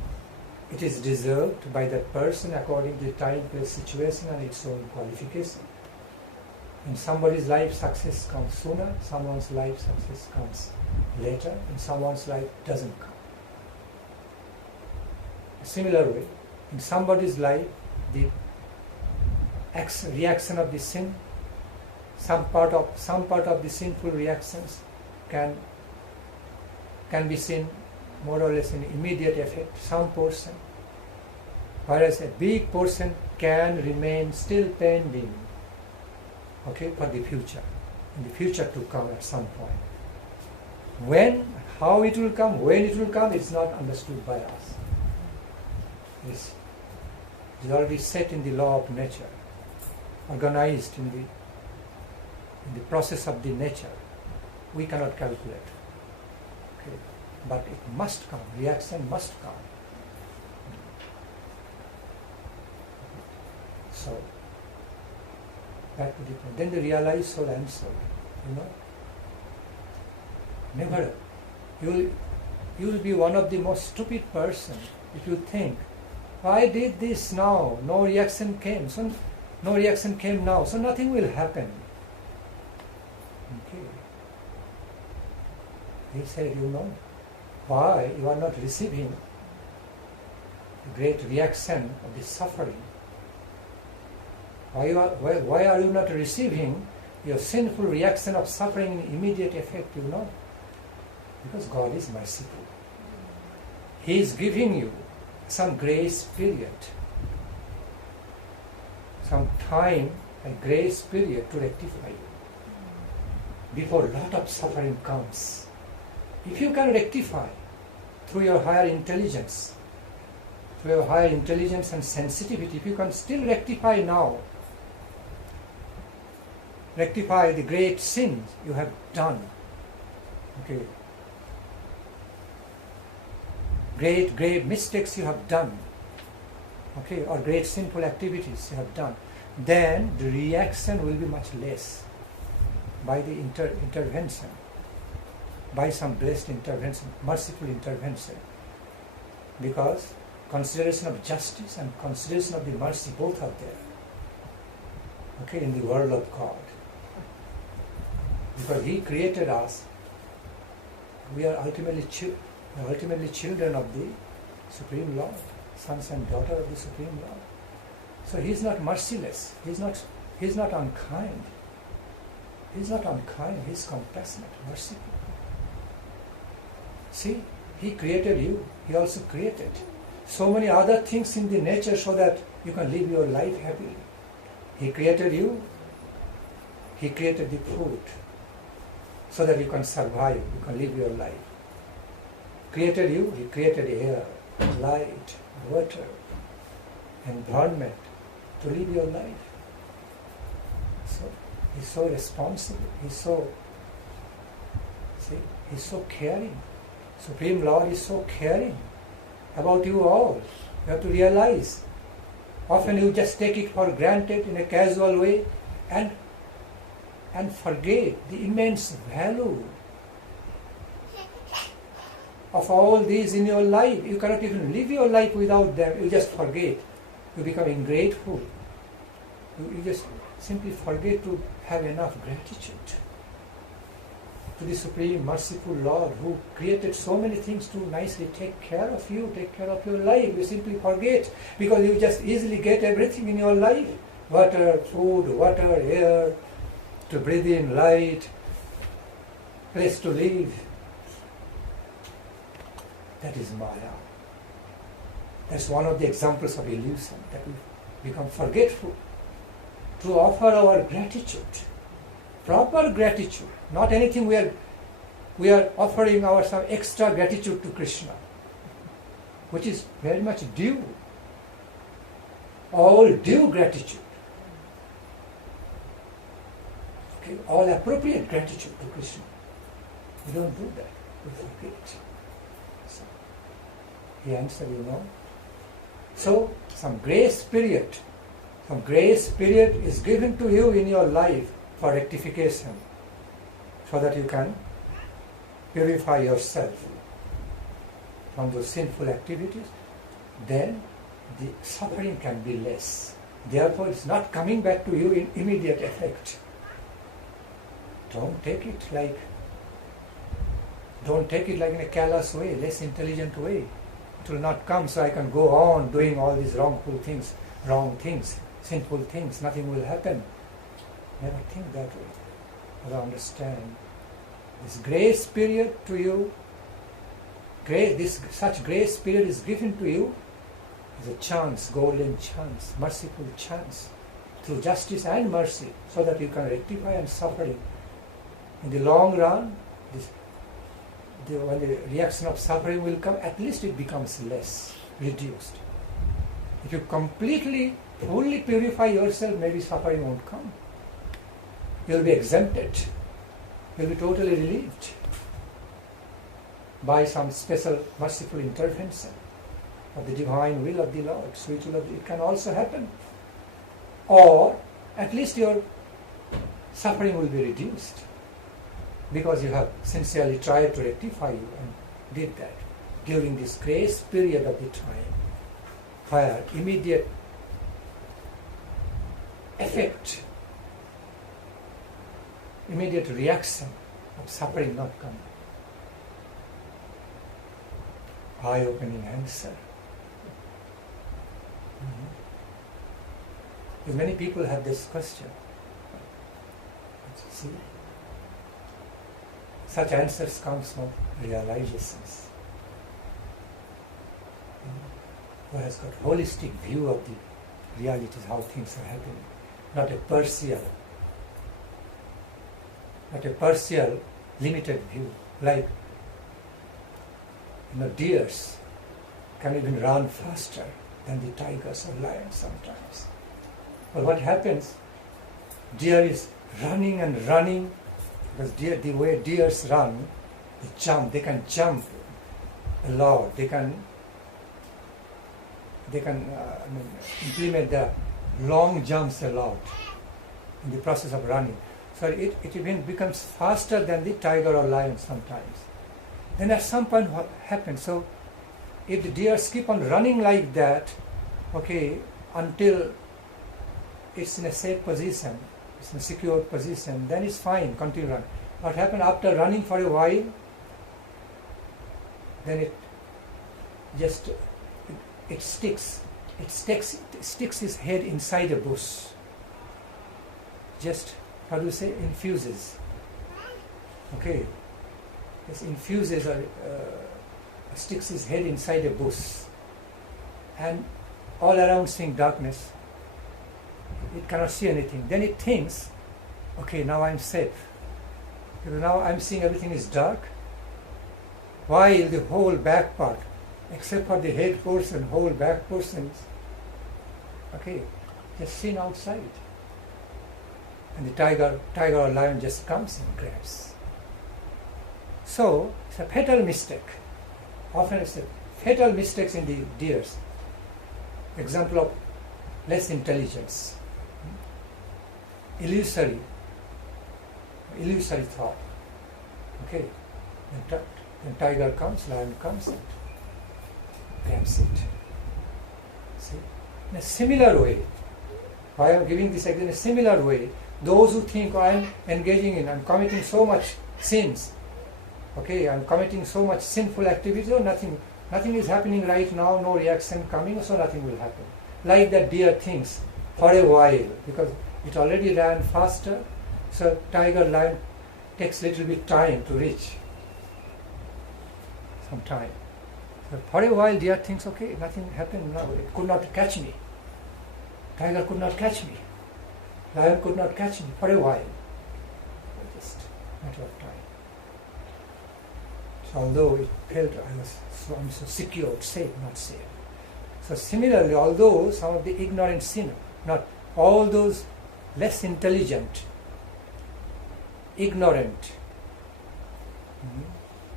it is deserved by that person according to the time, place, situation and its own qualification. In somebody's life success comes sooner, someone's life success comes later, and someone's life doesn't come. A similar way, in somebody's life the reaction of the sin, some part of the sinful reactions can be seen more or less in immediate effect, some portion, whereas a big portion can remain still pending, okay, for the future, in the future to come at some point. When, how it will come, when it will come, it's not understood by us. It is already set in the law of nature, organized in the process of the nature. We cannot calculate. Okay. But it must come, reaction must come. So, back to the point. Then the realized soul and soul, Never. You will be one of the most stupid person if you think, I did this now, no reaction came, so no reaction came now, so nothing will happen. Okay. He said, why you are not receiving the great reaction of the suffering? Why are you not receiving your sinful reaction of suffering in immediate effect, Because God is merciful. He is giving you some grace period, some time and grace period to rectify you before a lot of suffering comes. If you can rectify through your higher intelligence and sensitivity, if you can still rectify now, rectify the great sins you have done, okay, great mistakes you have done, okay, or great sinful activities you have done, then the reaction will be much less by the intervention by some blessed intervention, merciful intervention. Because consideration of justice and consideration of the mercy both are there. Okay, in the world of God. Because He created us, we are ultimately children of the Supreme Lord, sons and daughters of the Supreme Lord. So He is not merciless. He is not unkind. He is not unkind. He is compassionate, merciful. See, He created you. He also created so many other things in the nature so that you can live your life happily. He created you. He created the food so that you can survive, you can live your life. Created you. He created air, light, water, environment to live your life. So He's so responsible. He's so caring. Supreme Lord is so caring about you all. You have to realize. Often you just take it for granted in a casual way and forget the immense value of all these in your life. You cannot even live your life without them. You just forget. You become ungrateful. You just simply forget to have enough gratitude to the Supreme Merciful Lord who created so many things to nicely take care of you, take care of your life. You simply forget because you just easily get everything in your life. Water, food, water, air, to breathe in, light, place to live. That is Maya. That's one of the examples of illusion, that we become forgetful to offer our gratitude. Proper gratitude, not anything we are offering some extra gratitude to Krishna, which is very much due. All due gratitude. Okay, all appropriate gratitude to Krishna. We don't do that. We forget. So, he answered, So, some grace period is given to you in your life for rectification, so that you can purify yourself from those sinful activities. Then the suffering can be less. Therefore, it's not coming back to you in immediate effect. Don't take it like in a callous way, less intelligent way. It will not come, so I can go on doing all these wrong things, sinful things. Nothing will happen. Never think that way. But understand, this grace period to you, such grace period is given to you as a chance, golden chance, merciful chance, through justice and mercy, so that you can rectify and suffering. In the long run, when the reaction of suffering will come, at least it becomes less, reduced. If you completely, fully purify yourself, maybe suffering won't come. You will be exempted. You will be totally relieved by some special merciful intervention of the divine will of the Lord, sweet will of the Lord. It can also happen. Or at least your suffering will be reduced because you have sincerely tried to rectify you and did that during this grace period of the time where immediate effect, immediate reaction of suffering not coming. Eye-opening answer. Because many people have this question. See? Such answers come from realizations. Who has got holistic view of the realities, how things are happening. Not a partial, limited view. Like, deers can even run faster than the tigers or lions sometimes. But what happens? Deer is running and running, because the way deers run, they can jump a lot. They can implement the long jumps a lot in the process of running. it even becomes faster than the tiger or lion sometimes. Then at some point what happens? So if the deers keep on running like that, okay, until it's in a safe position, it's in a secure position, then it's fine, continue run. What happens after running for a while? Then it sticks its head inside a bush. Just, how do you say, infuses. Okay, it infuses or sticks his head inside a bush, and all around seeing darkness. It cannot see anything. Then it thinks, okay, now I'm safe. Because now I'm seeing everything is dark, while the whole back part, except for the head portion, whole back portion is, okay, just seen outside. And the tiger or lion just comes and grabs. So, it's a fatal mistake. Often it's a fatal mistakes in the deers. Example of less intelligence. Illusory thought. Okay, then tiger comes, lion comes, and grabs it. See? In a similar way, why I am giving this again, in a similar way, those who think I am engaging in, I am committing so much sins, okay, I am committing so much sinful activity, or nothing is happening right now, no reaction coming, so nothing will happen. Like that deer thinks for a while, because it already ran faster, so tiger, lion takes little bit time to reach, some time. So for a while deer thinks, okay, nothing happened now, it could not catch me. Tiger could not catch me. Lion could not catch me for a while. Just a matter of time. So although it felt I'm so secure, safe, not safe. So similarly, although some of the ignorant sinner, not all those less intelligent, ignorant,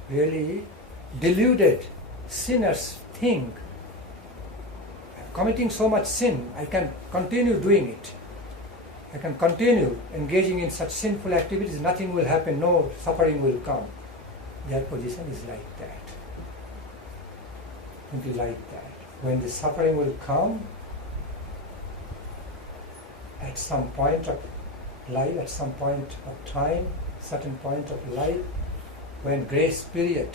really deluded sinners think, committing so much sin, I can continue doing it. I can continue engaging in such sinful activities, nothing will happen, no suffering will come. Their position is like that. Simply like that. When the suffering will come, at some point of life, at some point of time, certain point of life, when grace period,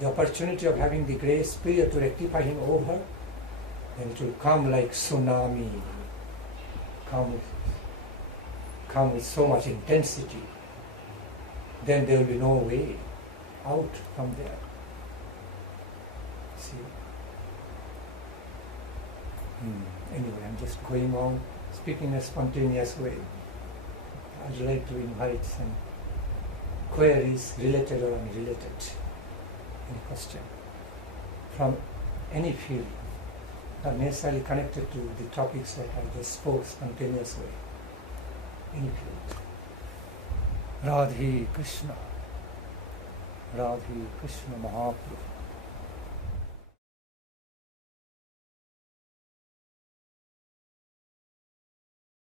the opportunity of having the grace period to rectify him over, then it will come like tsunami, come with so much intensity, then there will be no way out from there. See? Anyway, I'm just going on speaking in a spontaneous way. I'd like to invite some queries, related or unrelated, any question from any field, not necessarily connected to the topics that I just spoke spontaneously. Any field. Radhe Krishna Mahaprabhu.